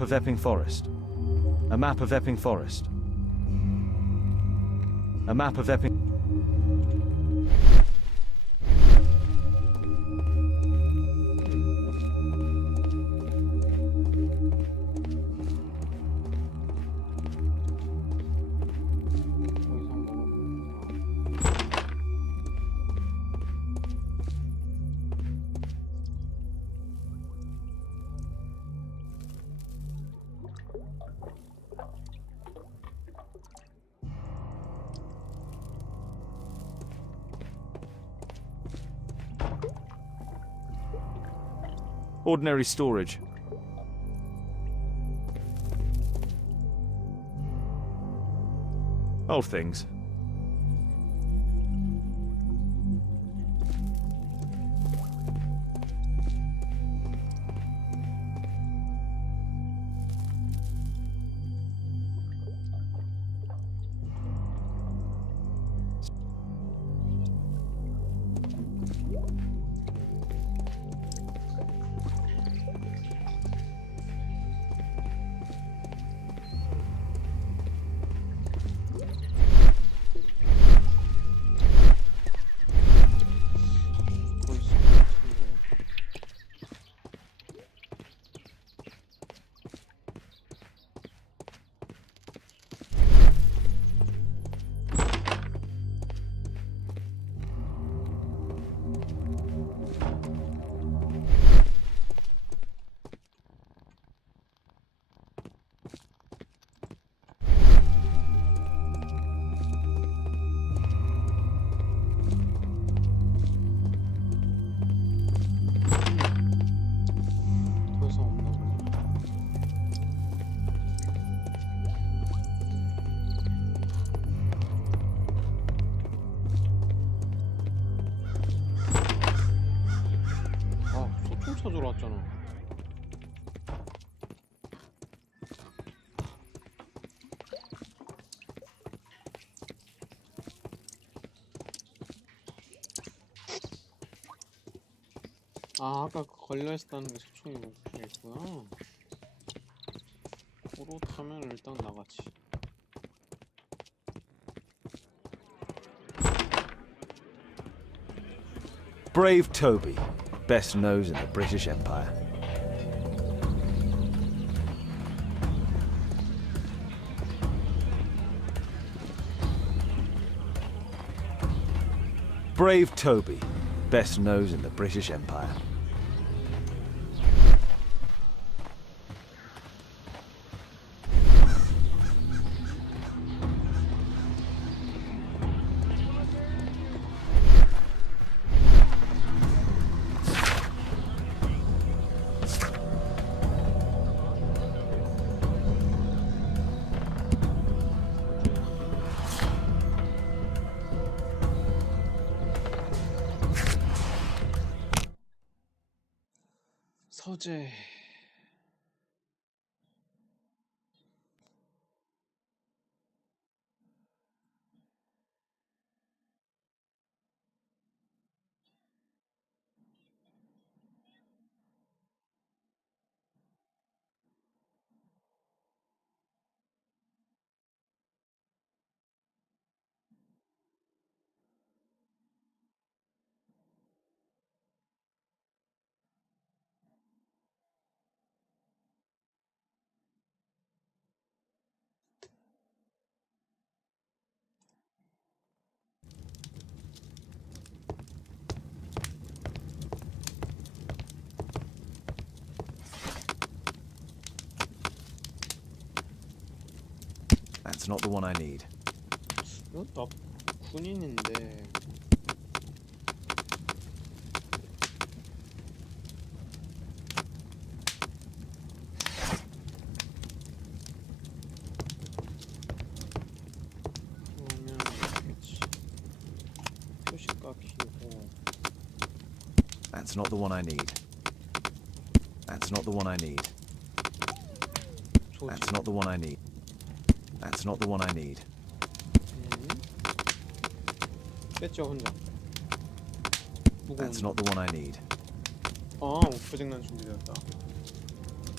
of Epping Forest. A map of Epping Forest. A map of Epping... Ordinary storage. Old things. 저주러 왔잖아. 아, 아까 그 걸려있었다는 게 소총이 목표였구나. 그렇다면 일단 나가지. Brave Toby, best nose in the British Empire. Brave Toby, best nose in the British Empire. 서재. That's not the one I need. 이거 나 군인인데. 그러면 이렇겠지. 표시가 키고. That's not the one I need. That's not the one I need. That's not the one I need. That's not the one I need. 뺐죠 혼자. That's not the one I need. 아, 목표 장난 준비되었다.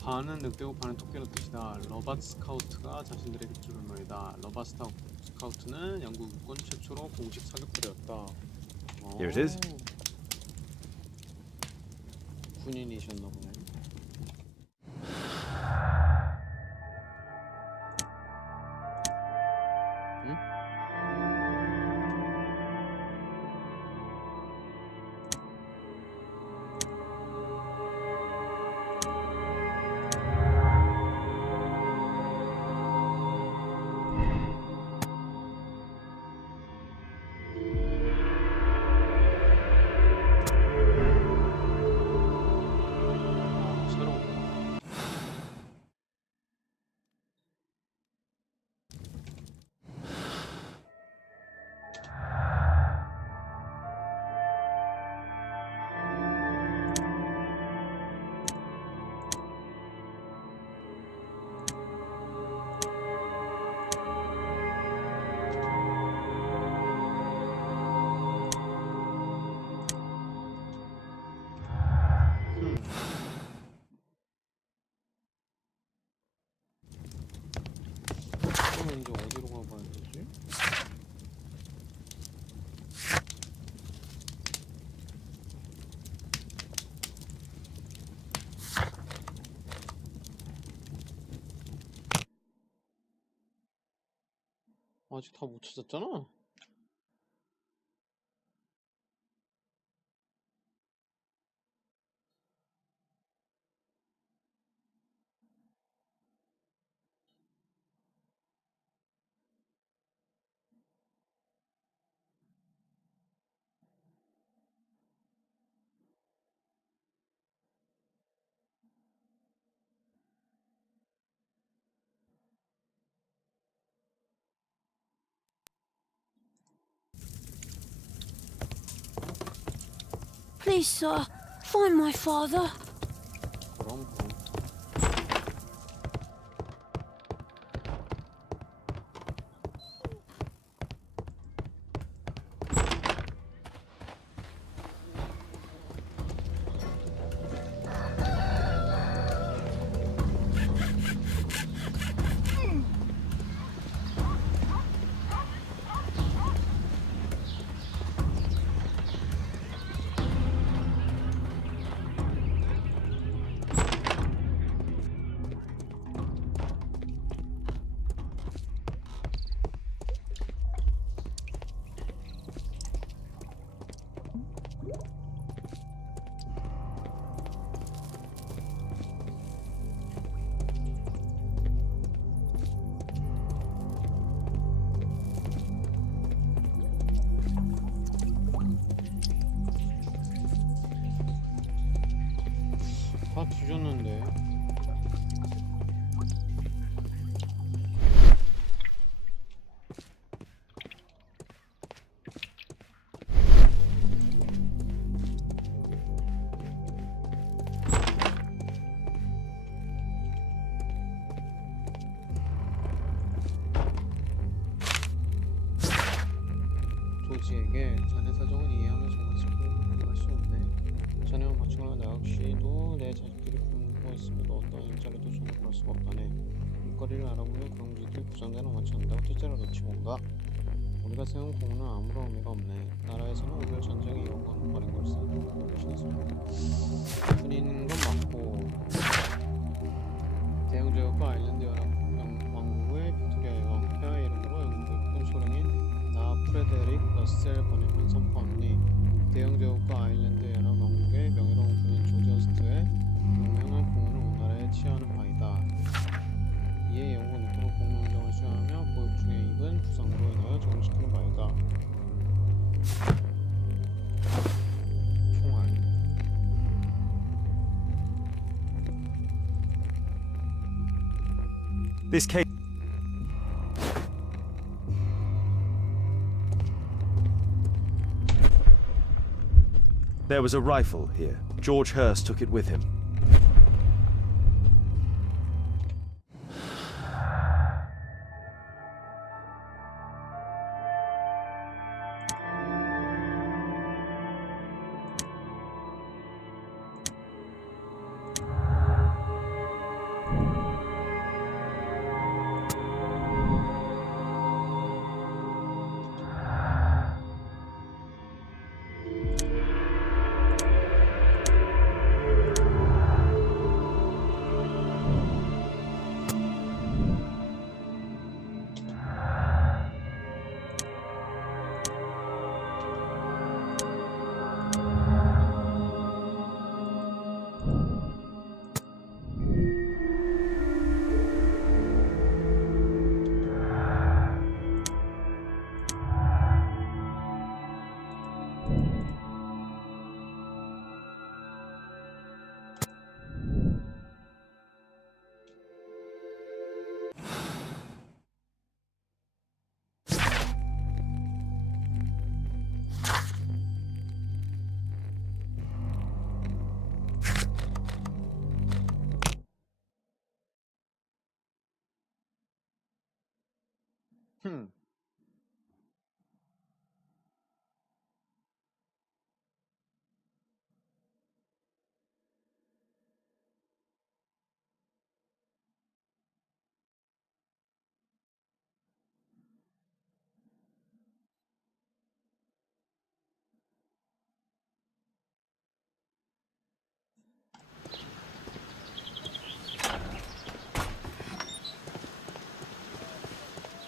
반은 늑대고 반은 토끼로 뜻이다. 러바 스카우트가 자신들의 깃줄을 말이다. 러바 스카우트는 영국 육군 최초로 공식 사격부대였다. Here it is. 군인이셨나 보네. 그러면 이제 어디로 가봐야 되지? 아직 다 못 찾았잖아? Please, sir, find my father. 엄청. 다 뒤졌는데. 조지에게 자네 사정은 이해하면 정말 슬픈 할 수 없네. 자네와 마찬가지로 나 역시도 내 자식들이 굶고 있음에도 어떤 일자리도 전혀 구할 수가 없다네. 일거리를 알아보면 경주들이 부장되는 원천인데 어째째로 놓지 뭔가. 우리가 세운 공은 아무런 의미가 없네. 나라에서는 오히려 전쟁에 이런 건 버린 걸세. 군인인 건 맞고 대영 제국과 아일랜드 연합 왕국의 빅토리아 여왕 폐하의 이름으로 영국군 소령인 나 프레데릭 러셀 번영을 선포하노니 대영 제국과 아일랜드 연합 왕국의 명예로운 군인 조지 허스트의 유명한 공헌을 오나라에 취하는 바이다. 이에 영국은 이토록 공명정을 수행하며 보육 중에 입은 부상으로 인하여 적응시키는 바이다. 총알. This case. There was a rifle here. George Hurst took it with him.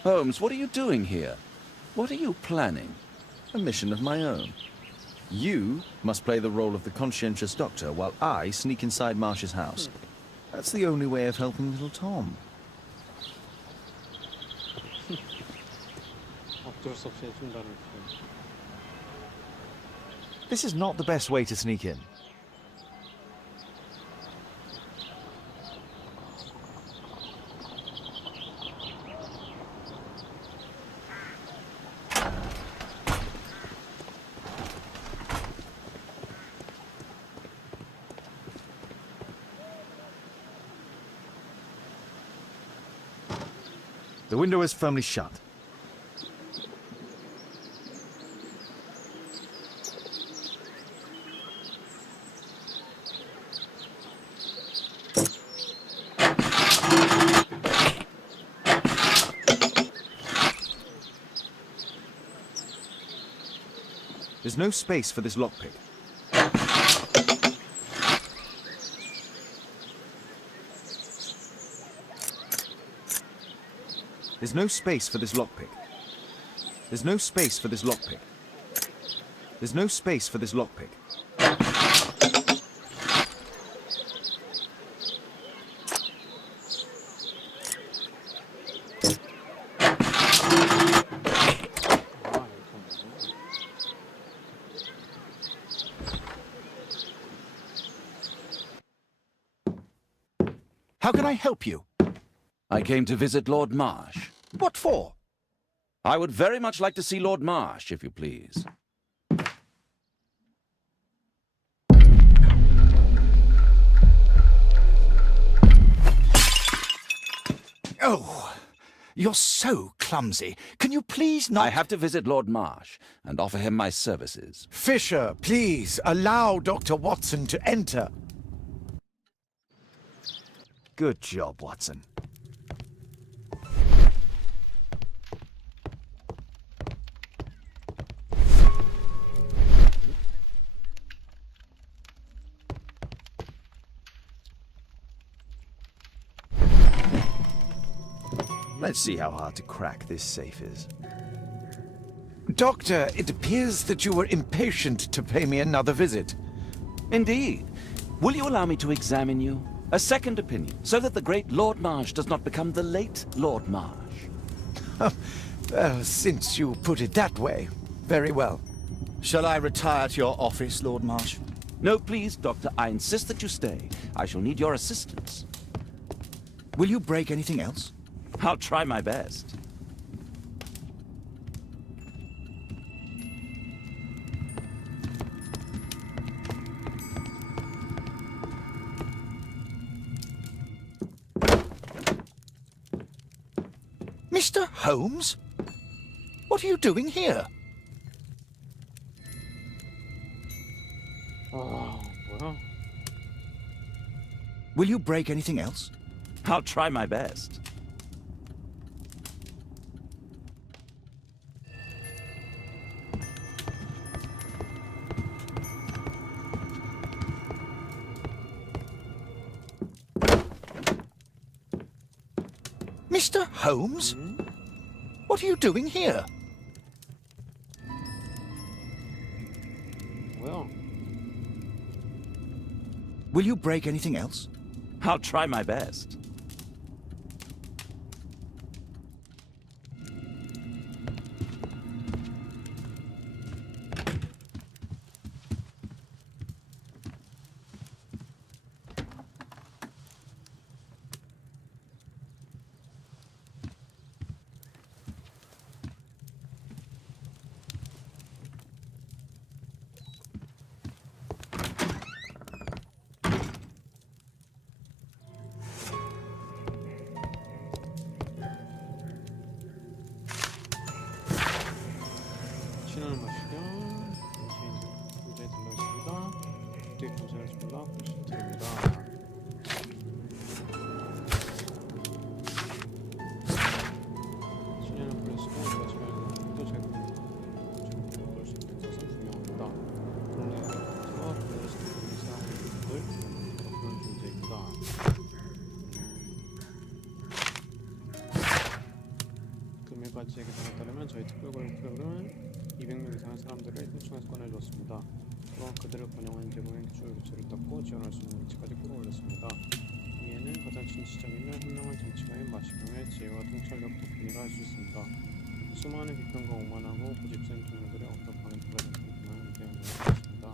Holmes, what are you doing here? What are you planning? A mission of my own. You must play the role of the conscientious doctor while I sneak inside Marsh's house. That's the only way of helping little Tom. 어쩔 수 없이 해준다는 거. This is not the best way to sneak in. The window is firmly shut. There's no space for this lockpick. There's no space for this lockpick. There's no space for this lockpick. There's no space for this lockpick. How can I help you? I came to visit Lord Marsh. What for? I would very much like to see Lord Marsh, if you please. Oh, you're so clumsy. Can you please not... I have to visit Lord Marsh and offer him my services. Fisher, please, allow Dr. Watson to enter. Good job, Watson. Let's see how hard to crack this safe is. Doctor, it appears that you were impatient to pay me another visit. Indeed. Will you allow me to examine you? A second opinion, so that the great Lord Marsh does not become the late Lord Marsh. Well, since you put it that way, very well. Shall I retire to your office, Lord Marsh? No, please, Doctor. I insist that you stay. I shall need your assistance. Will you break anything else? I'll try my best. Mr. Holmes? What are you doing here? 아, 뭐야? Will you break anything else? I'll try my best. Mr. Holmes? What are you doing here? 뭐야? Will you break anything else? I'll try my best. 신호를 마시며 문제에 들렀습니다. 그때 경찰을 졸라 부탁드립니다. 신호를 보내시고 우리가 집에 잘 볼수 있는 것은 분명합니다. 국내에서 보내를 시키는 사람들 그런 존재입니다. 금일까지 계산에 따르면 저희 특별고용 프로그램은 200명 이상의 사람들을 신청해서 꺼내주었습니다. 또한 그들을 번영하는 제공의 기출 교체를 닦고 지원할 수 있는 위치까지 끌어올렸습니다. 이에는 가장 진취적이며 현명한 정치가인 마시경의 지혜와 통찰력 덕분이라 할 수 있습니다. 수많은 비평과 오만하고 고집센 동료들의 어떤 방해가 되는 그만 대응을 하였습니다.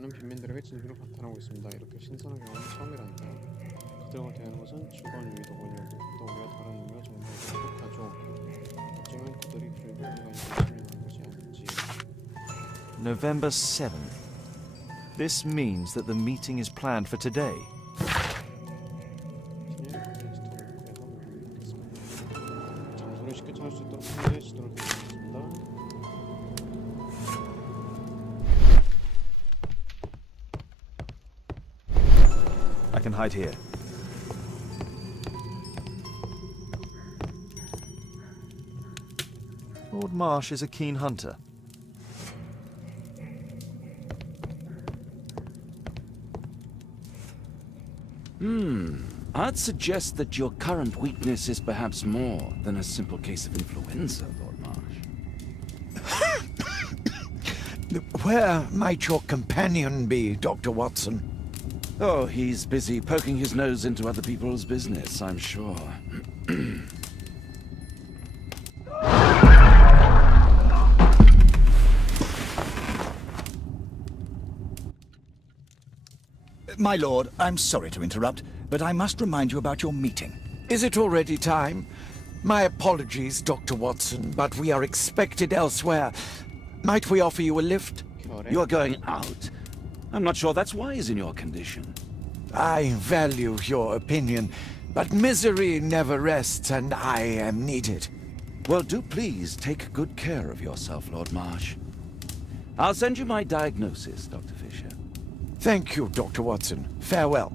많은 빈민들에게 진주를 바탈하고 있습니다. 이렇게 신선한 경험은 처음이라니까요. 그들과 대하는 것은 즐거운 의미도 뭐냐고. 또 우리가 다른 의미와 정보를 똑똑하죠. 어쩌면 그들이 그리고 우리가 이제 설명한 것이 아닌지. November 7th. This means that the meeting is planned for today. 장소를 쉽게 찾을 수 있도록 편리의 지도를 드리겠습니다. I can hide here. Lord Marsh is a keen hunter. I'd suggest that your current weakness is perhaps more than a simple case of influenza, Lord Marsh. Where might your companion be, Dr. Watson? Oh, he's busy poking his nose into other people's business, I'm sure. My lord, I'm sorry to interrupt, but I must remind you about your meeting. Is it already time? My apologies, Dr. Watson, but we are expected elsewhere. Might we offer you a lift? You're going out? I'm not sure that's wise in your condition. I value your opinion, but misery never rests, and I am needed. Well, do please take good care of yourself, Lord Marsh. I'll send you my diagnosis, Dr. Fisher. Thank you, Dr. Watson. Farewell.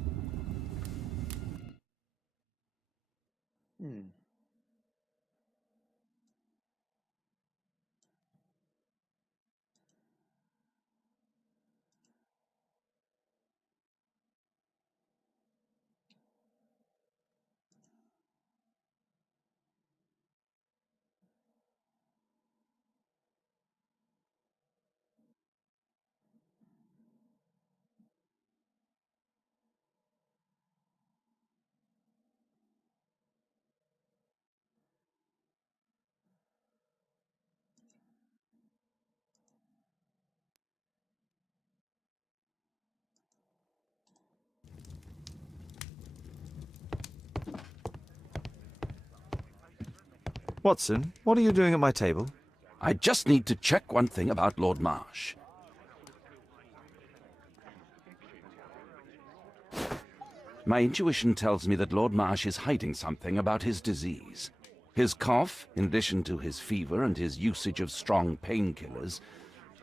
Watson, what are you doing at my table? I just need to check one thing about Lord Marsh. My intuition tells me that Lord Marsh is hiding something about his disease. His cough, in addition to his fever and his usage of strong painkillers,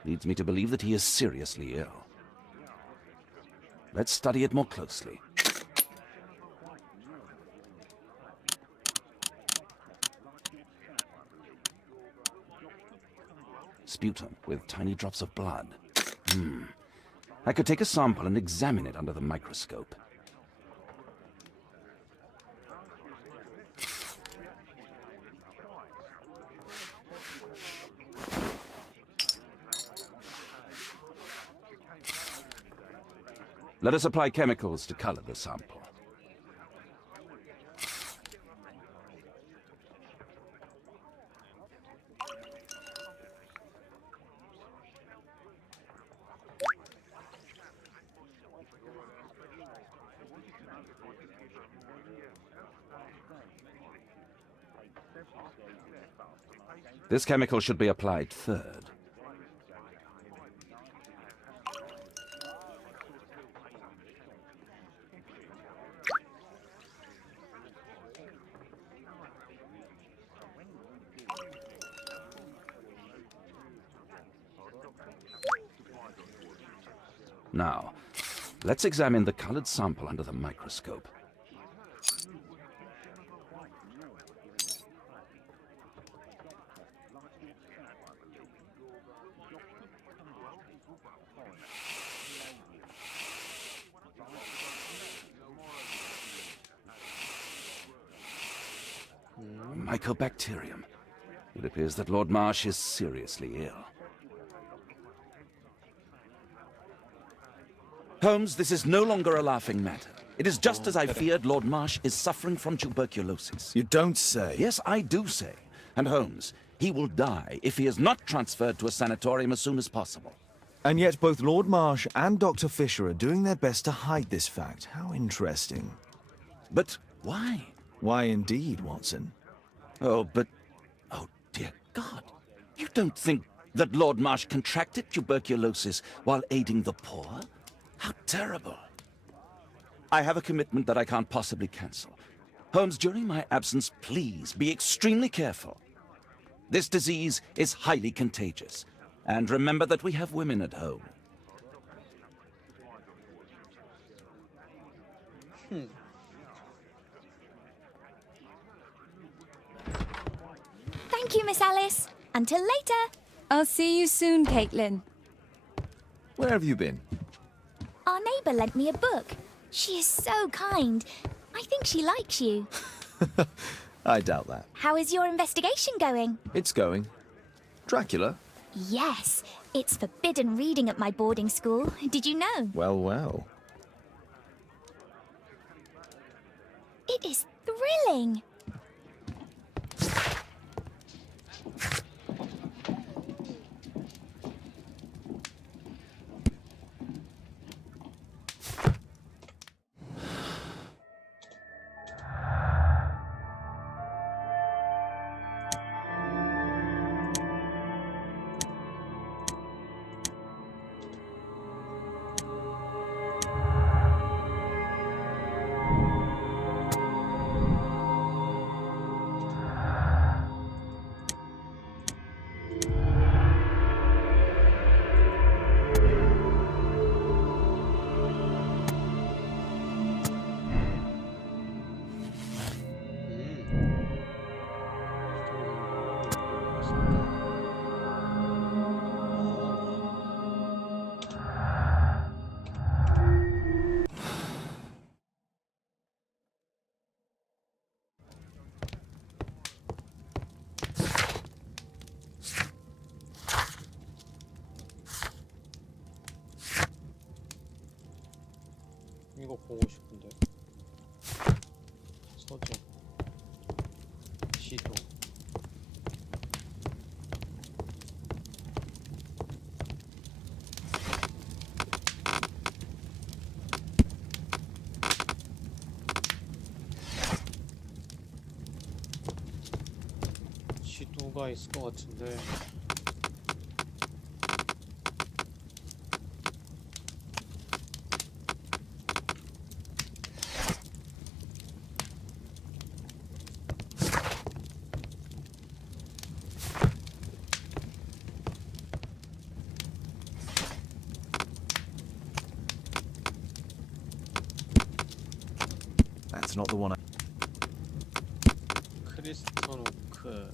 leads me to believe that he is seriously ill. Let's study it more closely. Sputum with tiny drops of blood. I could take a sample and examine it under the microscope. Let us apply chemicals to color the sample. This chemical should be applied third. Now, let's examine the colored sample under the microscope. Mycobacterium. It appears that Lord Marsh is seriously ill. Holmes, this is no longer a laughing matter. It is just as I feared. Lord Marsh is suffering from tuberculosis. You don't say. Yes, I do say. And Holmes, he will die if he is not transferred to a sanatorium as soon as possible. And yet both Lord Marsh and Dr. Fisher are doing their best to hide this fact. How interesting. But why? Why indeed, Watson? Oh, but... Oh, dear God. You don't think that Lord Marsh contracted tuberculosis while aiding the poor? How terrible. I have a commitment that I can't possibly cancel. Holmes, during my absence, please be extremely careful. This disease is highly contagious. And remember that we have women at home. Thank you, Miss Alice. Until later. I'll see you soon, Caitlin. Where have you been? Our neighbour lent me a book. She is so kind. I think she likes you. I doubt that. How is your investigation going? It's going. Dracula? Yes, it's forbidden reading at my boarding school. Did you know? Well, well. It is thrilling. 이거 보고 싶은데. 서적, 시도. 시도가 있을 것 같은데. That's not the one I... 크리스토노크.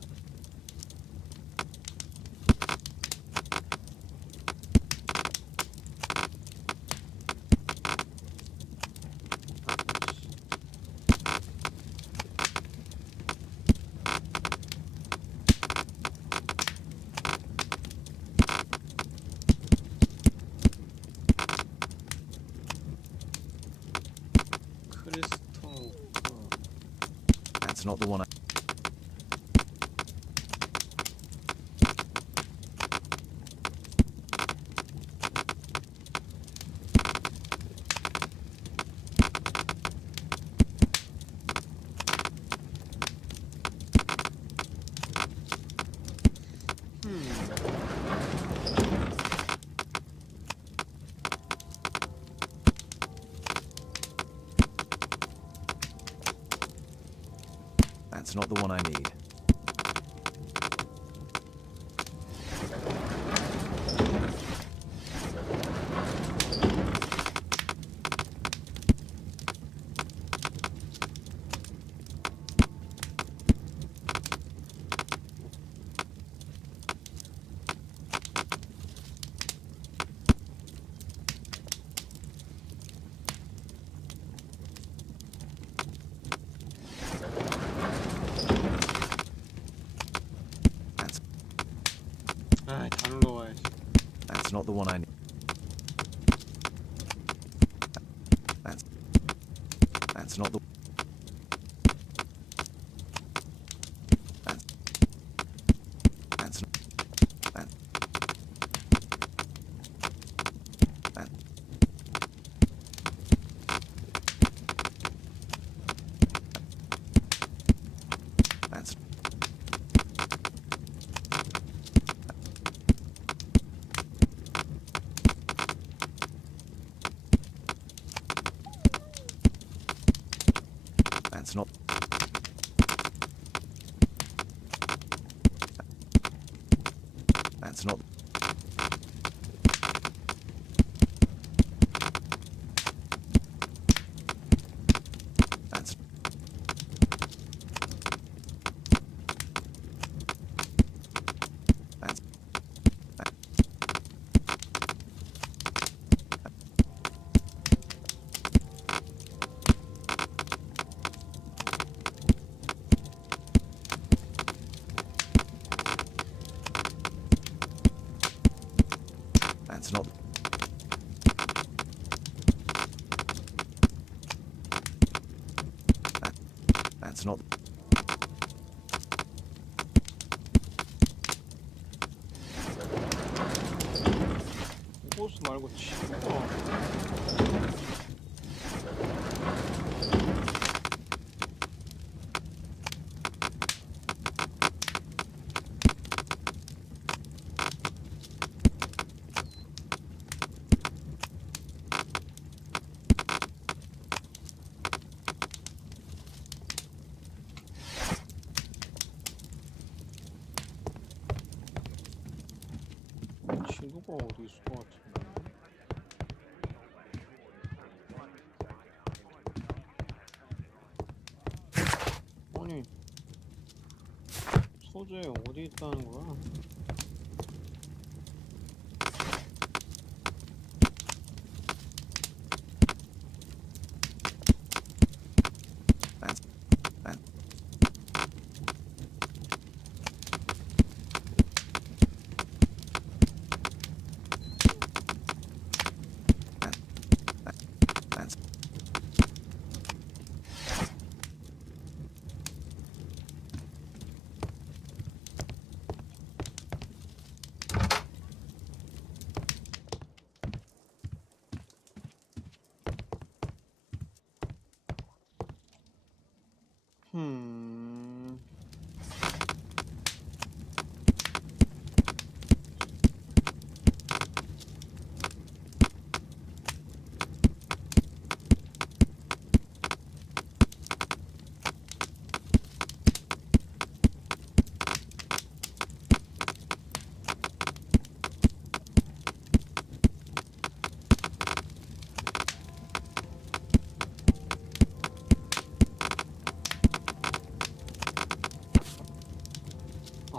That's not the one I... That's not the one I need. That's not the one I need. That's not the... That's That's not... That's not... That's... That's... That's not... That's not... 호수 말고 치고. 친구가 어디 있을 것 같은데. 아니, 소재 어디 있다는 거야?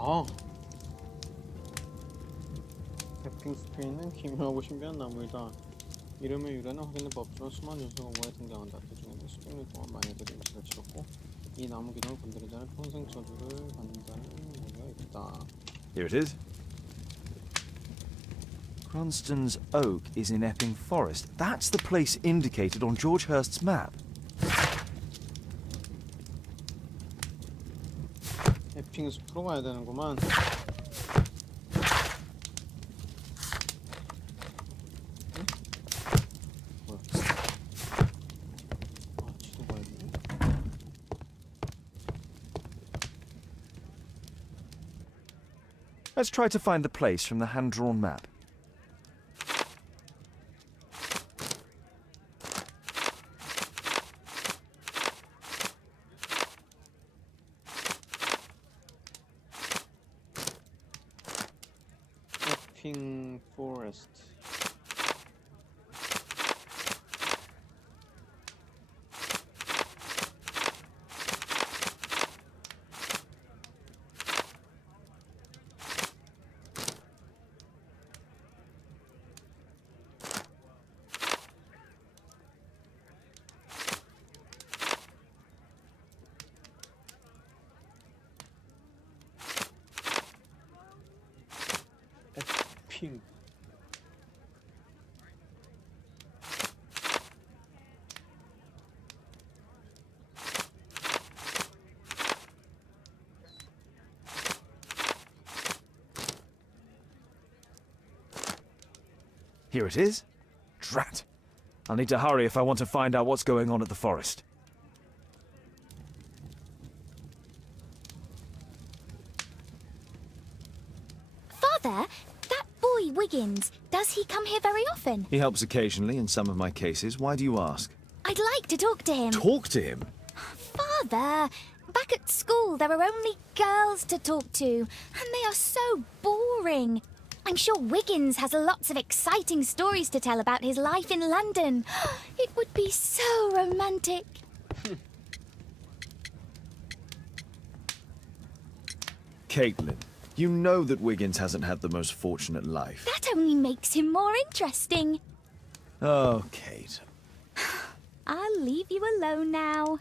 아, 해핑숲에 있는 기묘하고 신비한 나무이다. 이름의 유래는 확인된 법 없지만 수많은 요소가 모에 등장한다. 그 중에는 수백 년 동안 마녀들이 음식을 치렀고 이 나무 기둥을 건드린 자는 평생 저주를 받는다는 얘기가 있다. Here it is. Cronston's Oak is in Epping Forest. That's the place indicated on George Hurst's map. 해핑 숲으로 가야 되는구만. 응? 뭐야? 아, 지도 봐야 되네. Let's try to find the place from the hand-drawn map. Epping Forest. Epping. Here it is. Drat. I'll need to hurry if I want to find out what's going on at the forest. Father, that boy Wiggins, does he come here very often? He helps occasionally in some of my cases. Why do you ask? I'd like to talk to him. Talk to him? Mother, back at school there are only girls to talk to, and they are so boring. I'm sure Wiggins has lots of exciting stories to tell about his life in London. It would be so romantic. Caitlin, you know that Wiggins hasn't had the most fortunate life. That only makes him more interesting. Oh, Kate. I'll leave you alone now.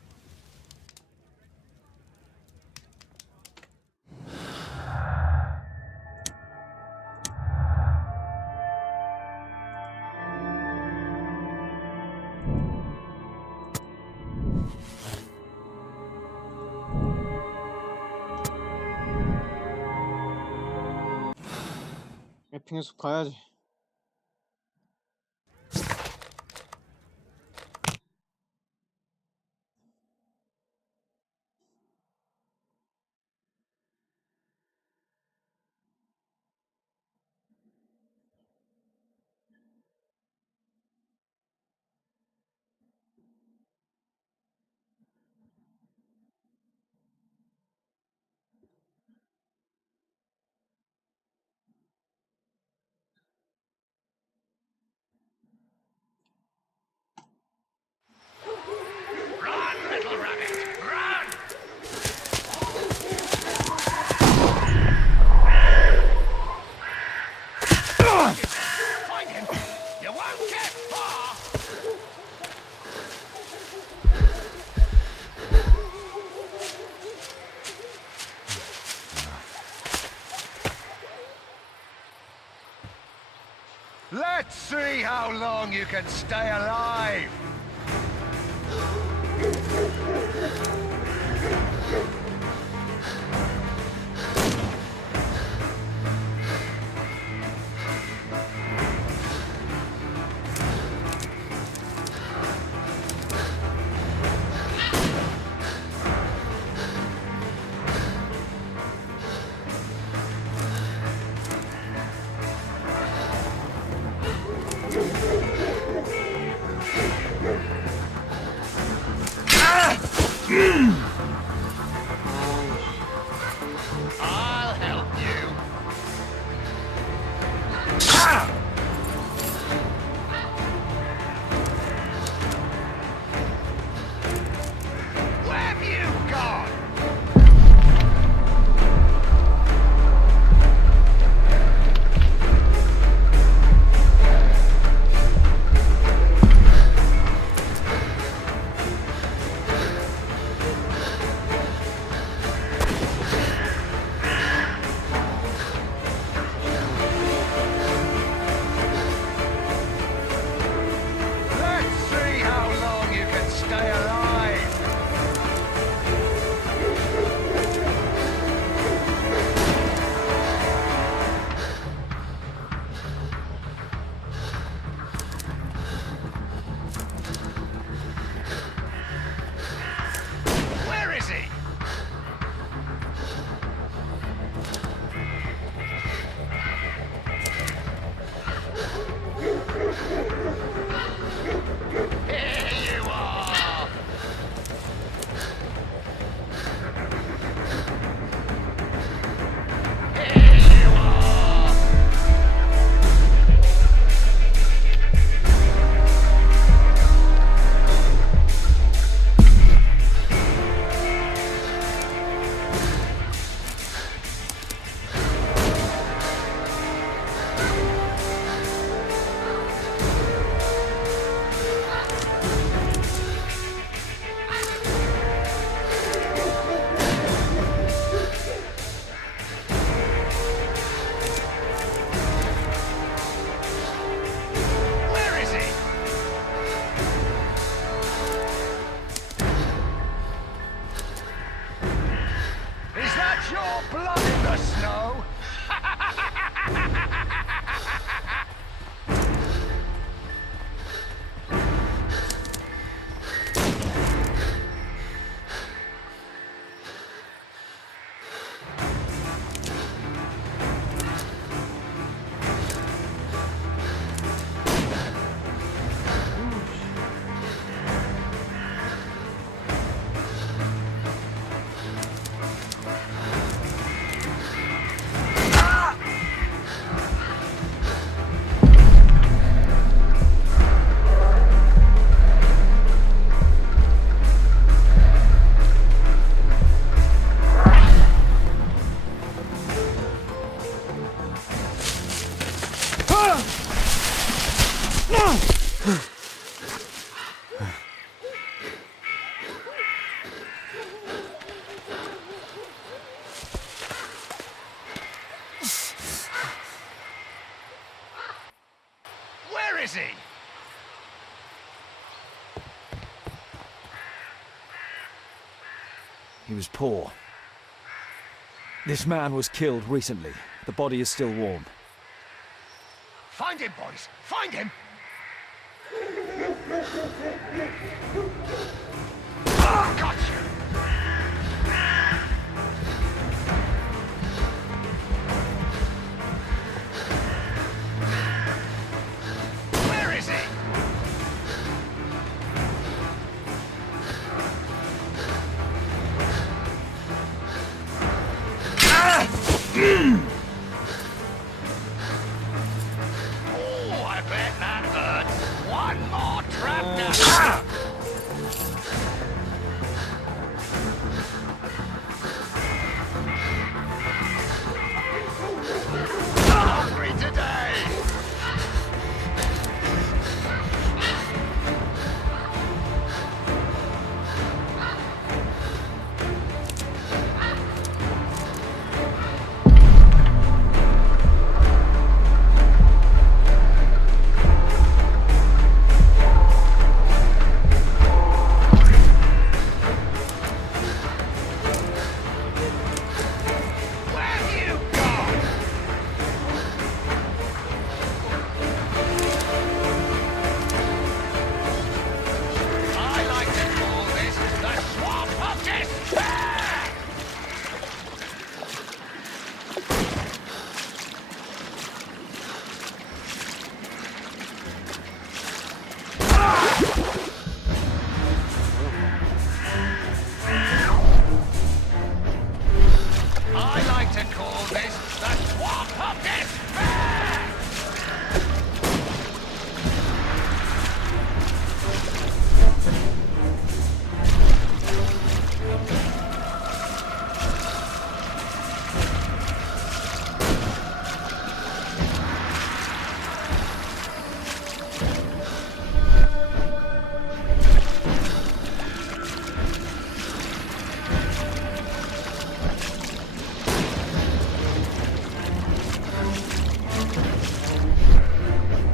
에핑의 숲 가야지. Let's see how long you can stay alive! I'll help you. Where have you gone? is he? He was poor. This man was killed recently. The body is still warm. Find him, boys! Find him! Got you! Where is he? Oh, I bet that hurts. One more trap now. Hungry today. I like to call this the swamp of despair! I like to call this the swamp of despair!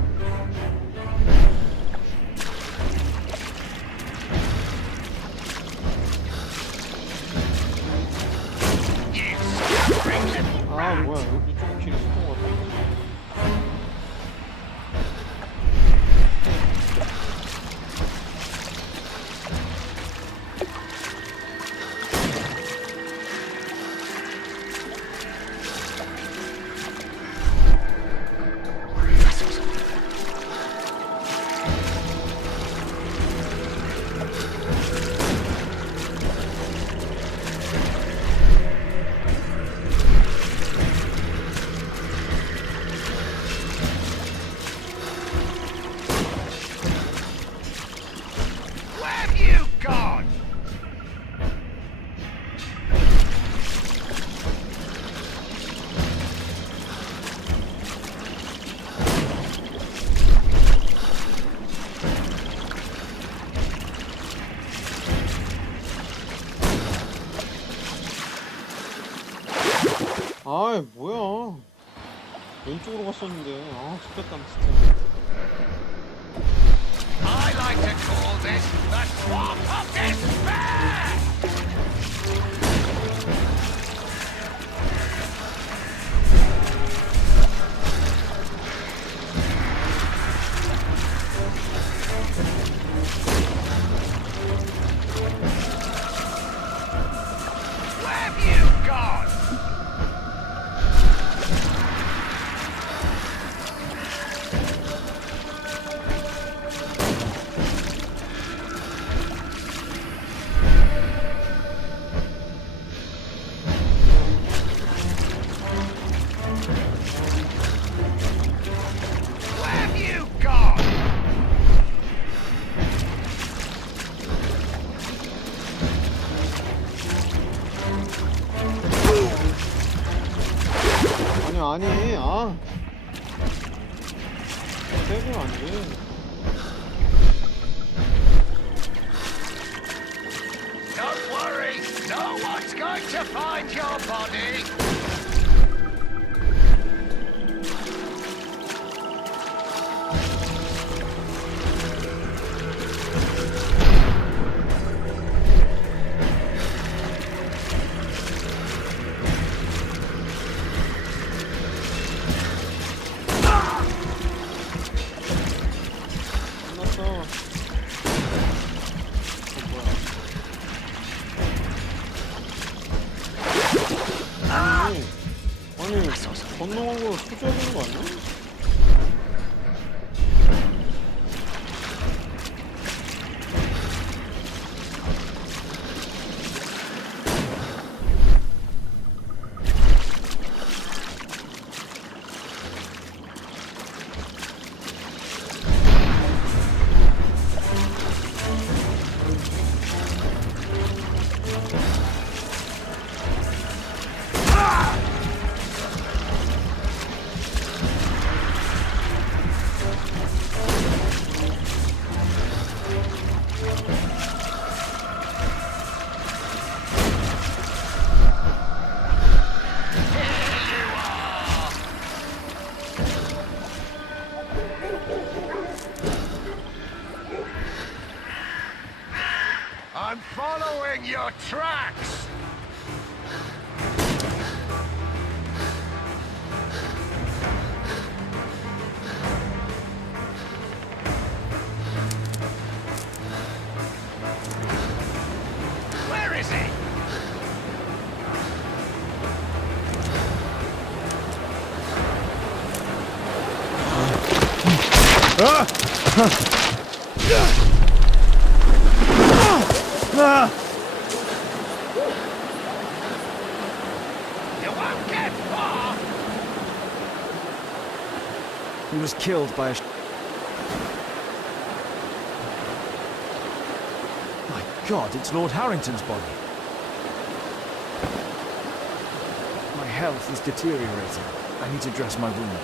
아 뭐야 여기 이쪽 길이 있었던 것 같아. Where have you gone? 아 뭐야 왼쪽으로 갔었는데 아 죽겠다 진짜. I like to call this the swamp of despair! Where have you gone? Where have you gone? 아니 아 때리면 안돼. Don't worry, no one's going to find your body. 건너간 거 소지해야 되는 거 아니야? I'm following your tracks! Where is he? You won't get far! He was killed by a... My God, it's Lord Harrington's body. My health is deteriorating. I need to dress my wound.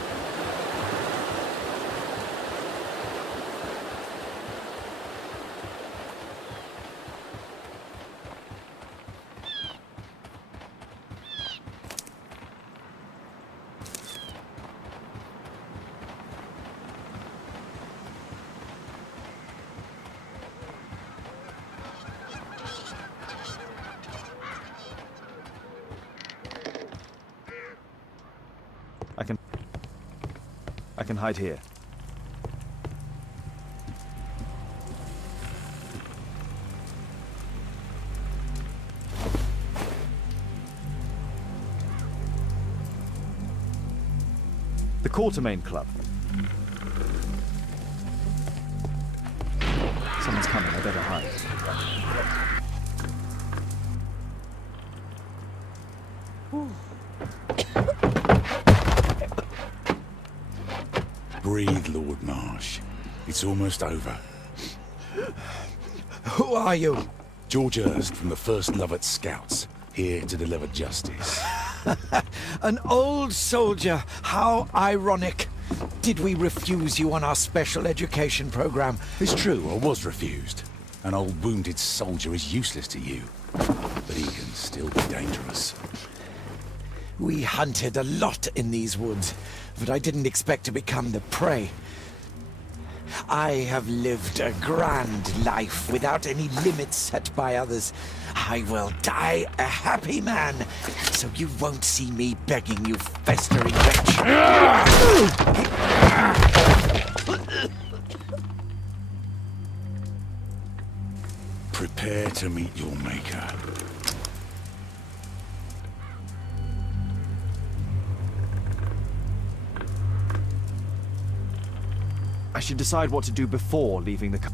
I can hide here. The Quartermain Club. Someone's coming, I better hide. Breathe, Lord Marsh. It's almost over. Who are you? George Hurst from the 1st Lovat Scouts, here to deliver justice. An old soldier. How ironic. Did we refuse you on our special education program? It's true, I was refused. An old wounded soldier is useless to you, but he can still be dangerous. We hunted a lot in these woods, but I didn't expect to become the prey. I have lived a grand life without any limits set by others. I will die a happy man, so you won't see me begging you, festering wretch. Prepare to meet your maker. I should decide what to do before leaving the...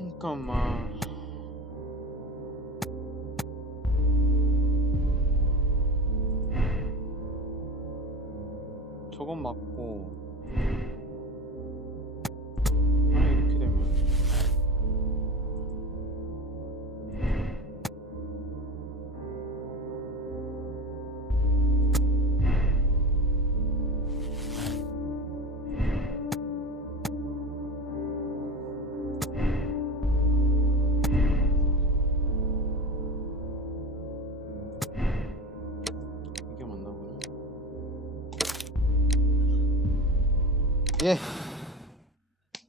잠깐만. 저건 맞고. 아니 이렇게 되면 이게 맞나 보네. 예.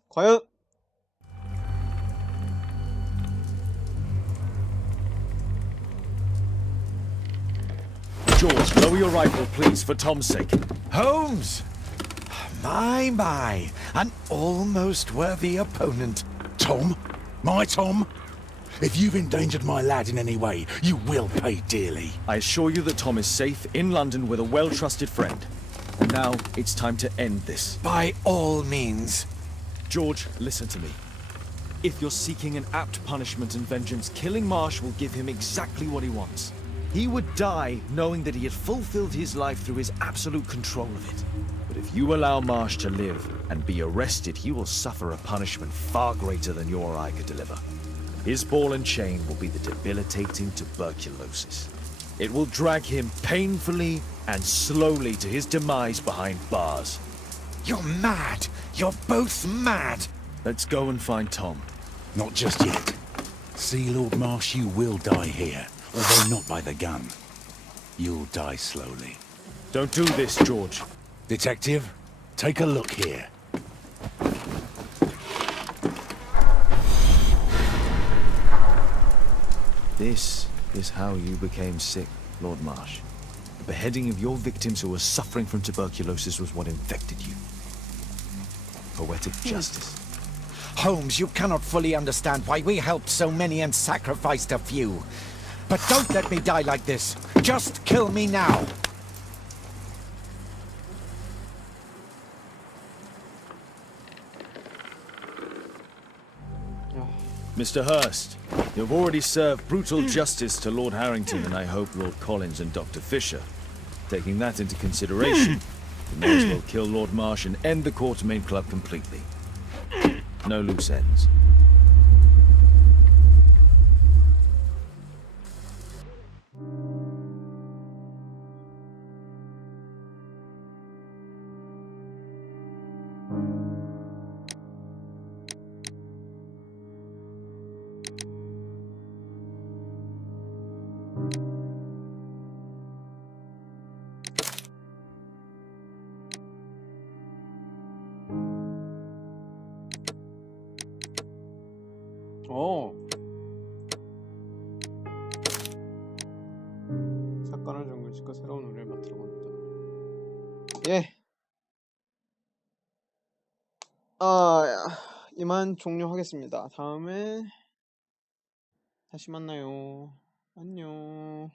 과연 George, lower your rifle, please, for Tom's sake. Holmes! My, an almost worthy opponent. Tom? My Tom? If you've endangered my lad in any way, you will pay dearly. I assure you that Tom is safe in London with a well-trusted friend. And now it's time to end this. By all means. George, listen to me. If you're seeking an apt punishment and vengeance, killing Marsh will give him exactly what he wants. He would die knowing that he had fulfilled his life through his absolute control of it. But if you allow Marsh to live and be arrested, he will suffer a punishment far greater than you or I could deliver. His ball and chain will be the debilitating tuberculosis. It will drag him painfully and slowly to his demise behind bars. You're mad! You're both mad! Let's go and find Tom. Not just yet. See, Lord Marsh, you will die here. Although not by the gun. You'll die slowly. Don't do this, George. Detective, take a look here. This is how you became sick, Lord Marsh. The beheading of your victims who were suffering from tuberculosis was what infected you. Poetic justice. Holmes, you cannot fully understand why we helped so many and sacrificed a few. But don't let me die like this. Just kill me now. Mr. Hurst, you've already served brutal justice to Lord Harrington and I hope Lord Collins and Dr. Fisher. Taking that into consideration, you may as well kill Lord Marsh and end the Quartermain Club completely. No loose ends. 사건을 정글짓고 새로운 우리를 맡으러 갑니다. 예. 이만 종료하겠습니다. 다음에 다시 만나요. 안녕.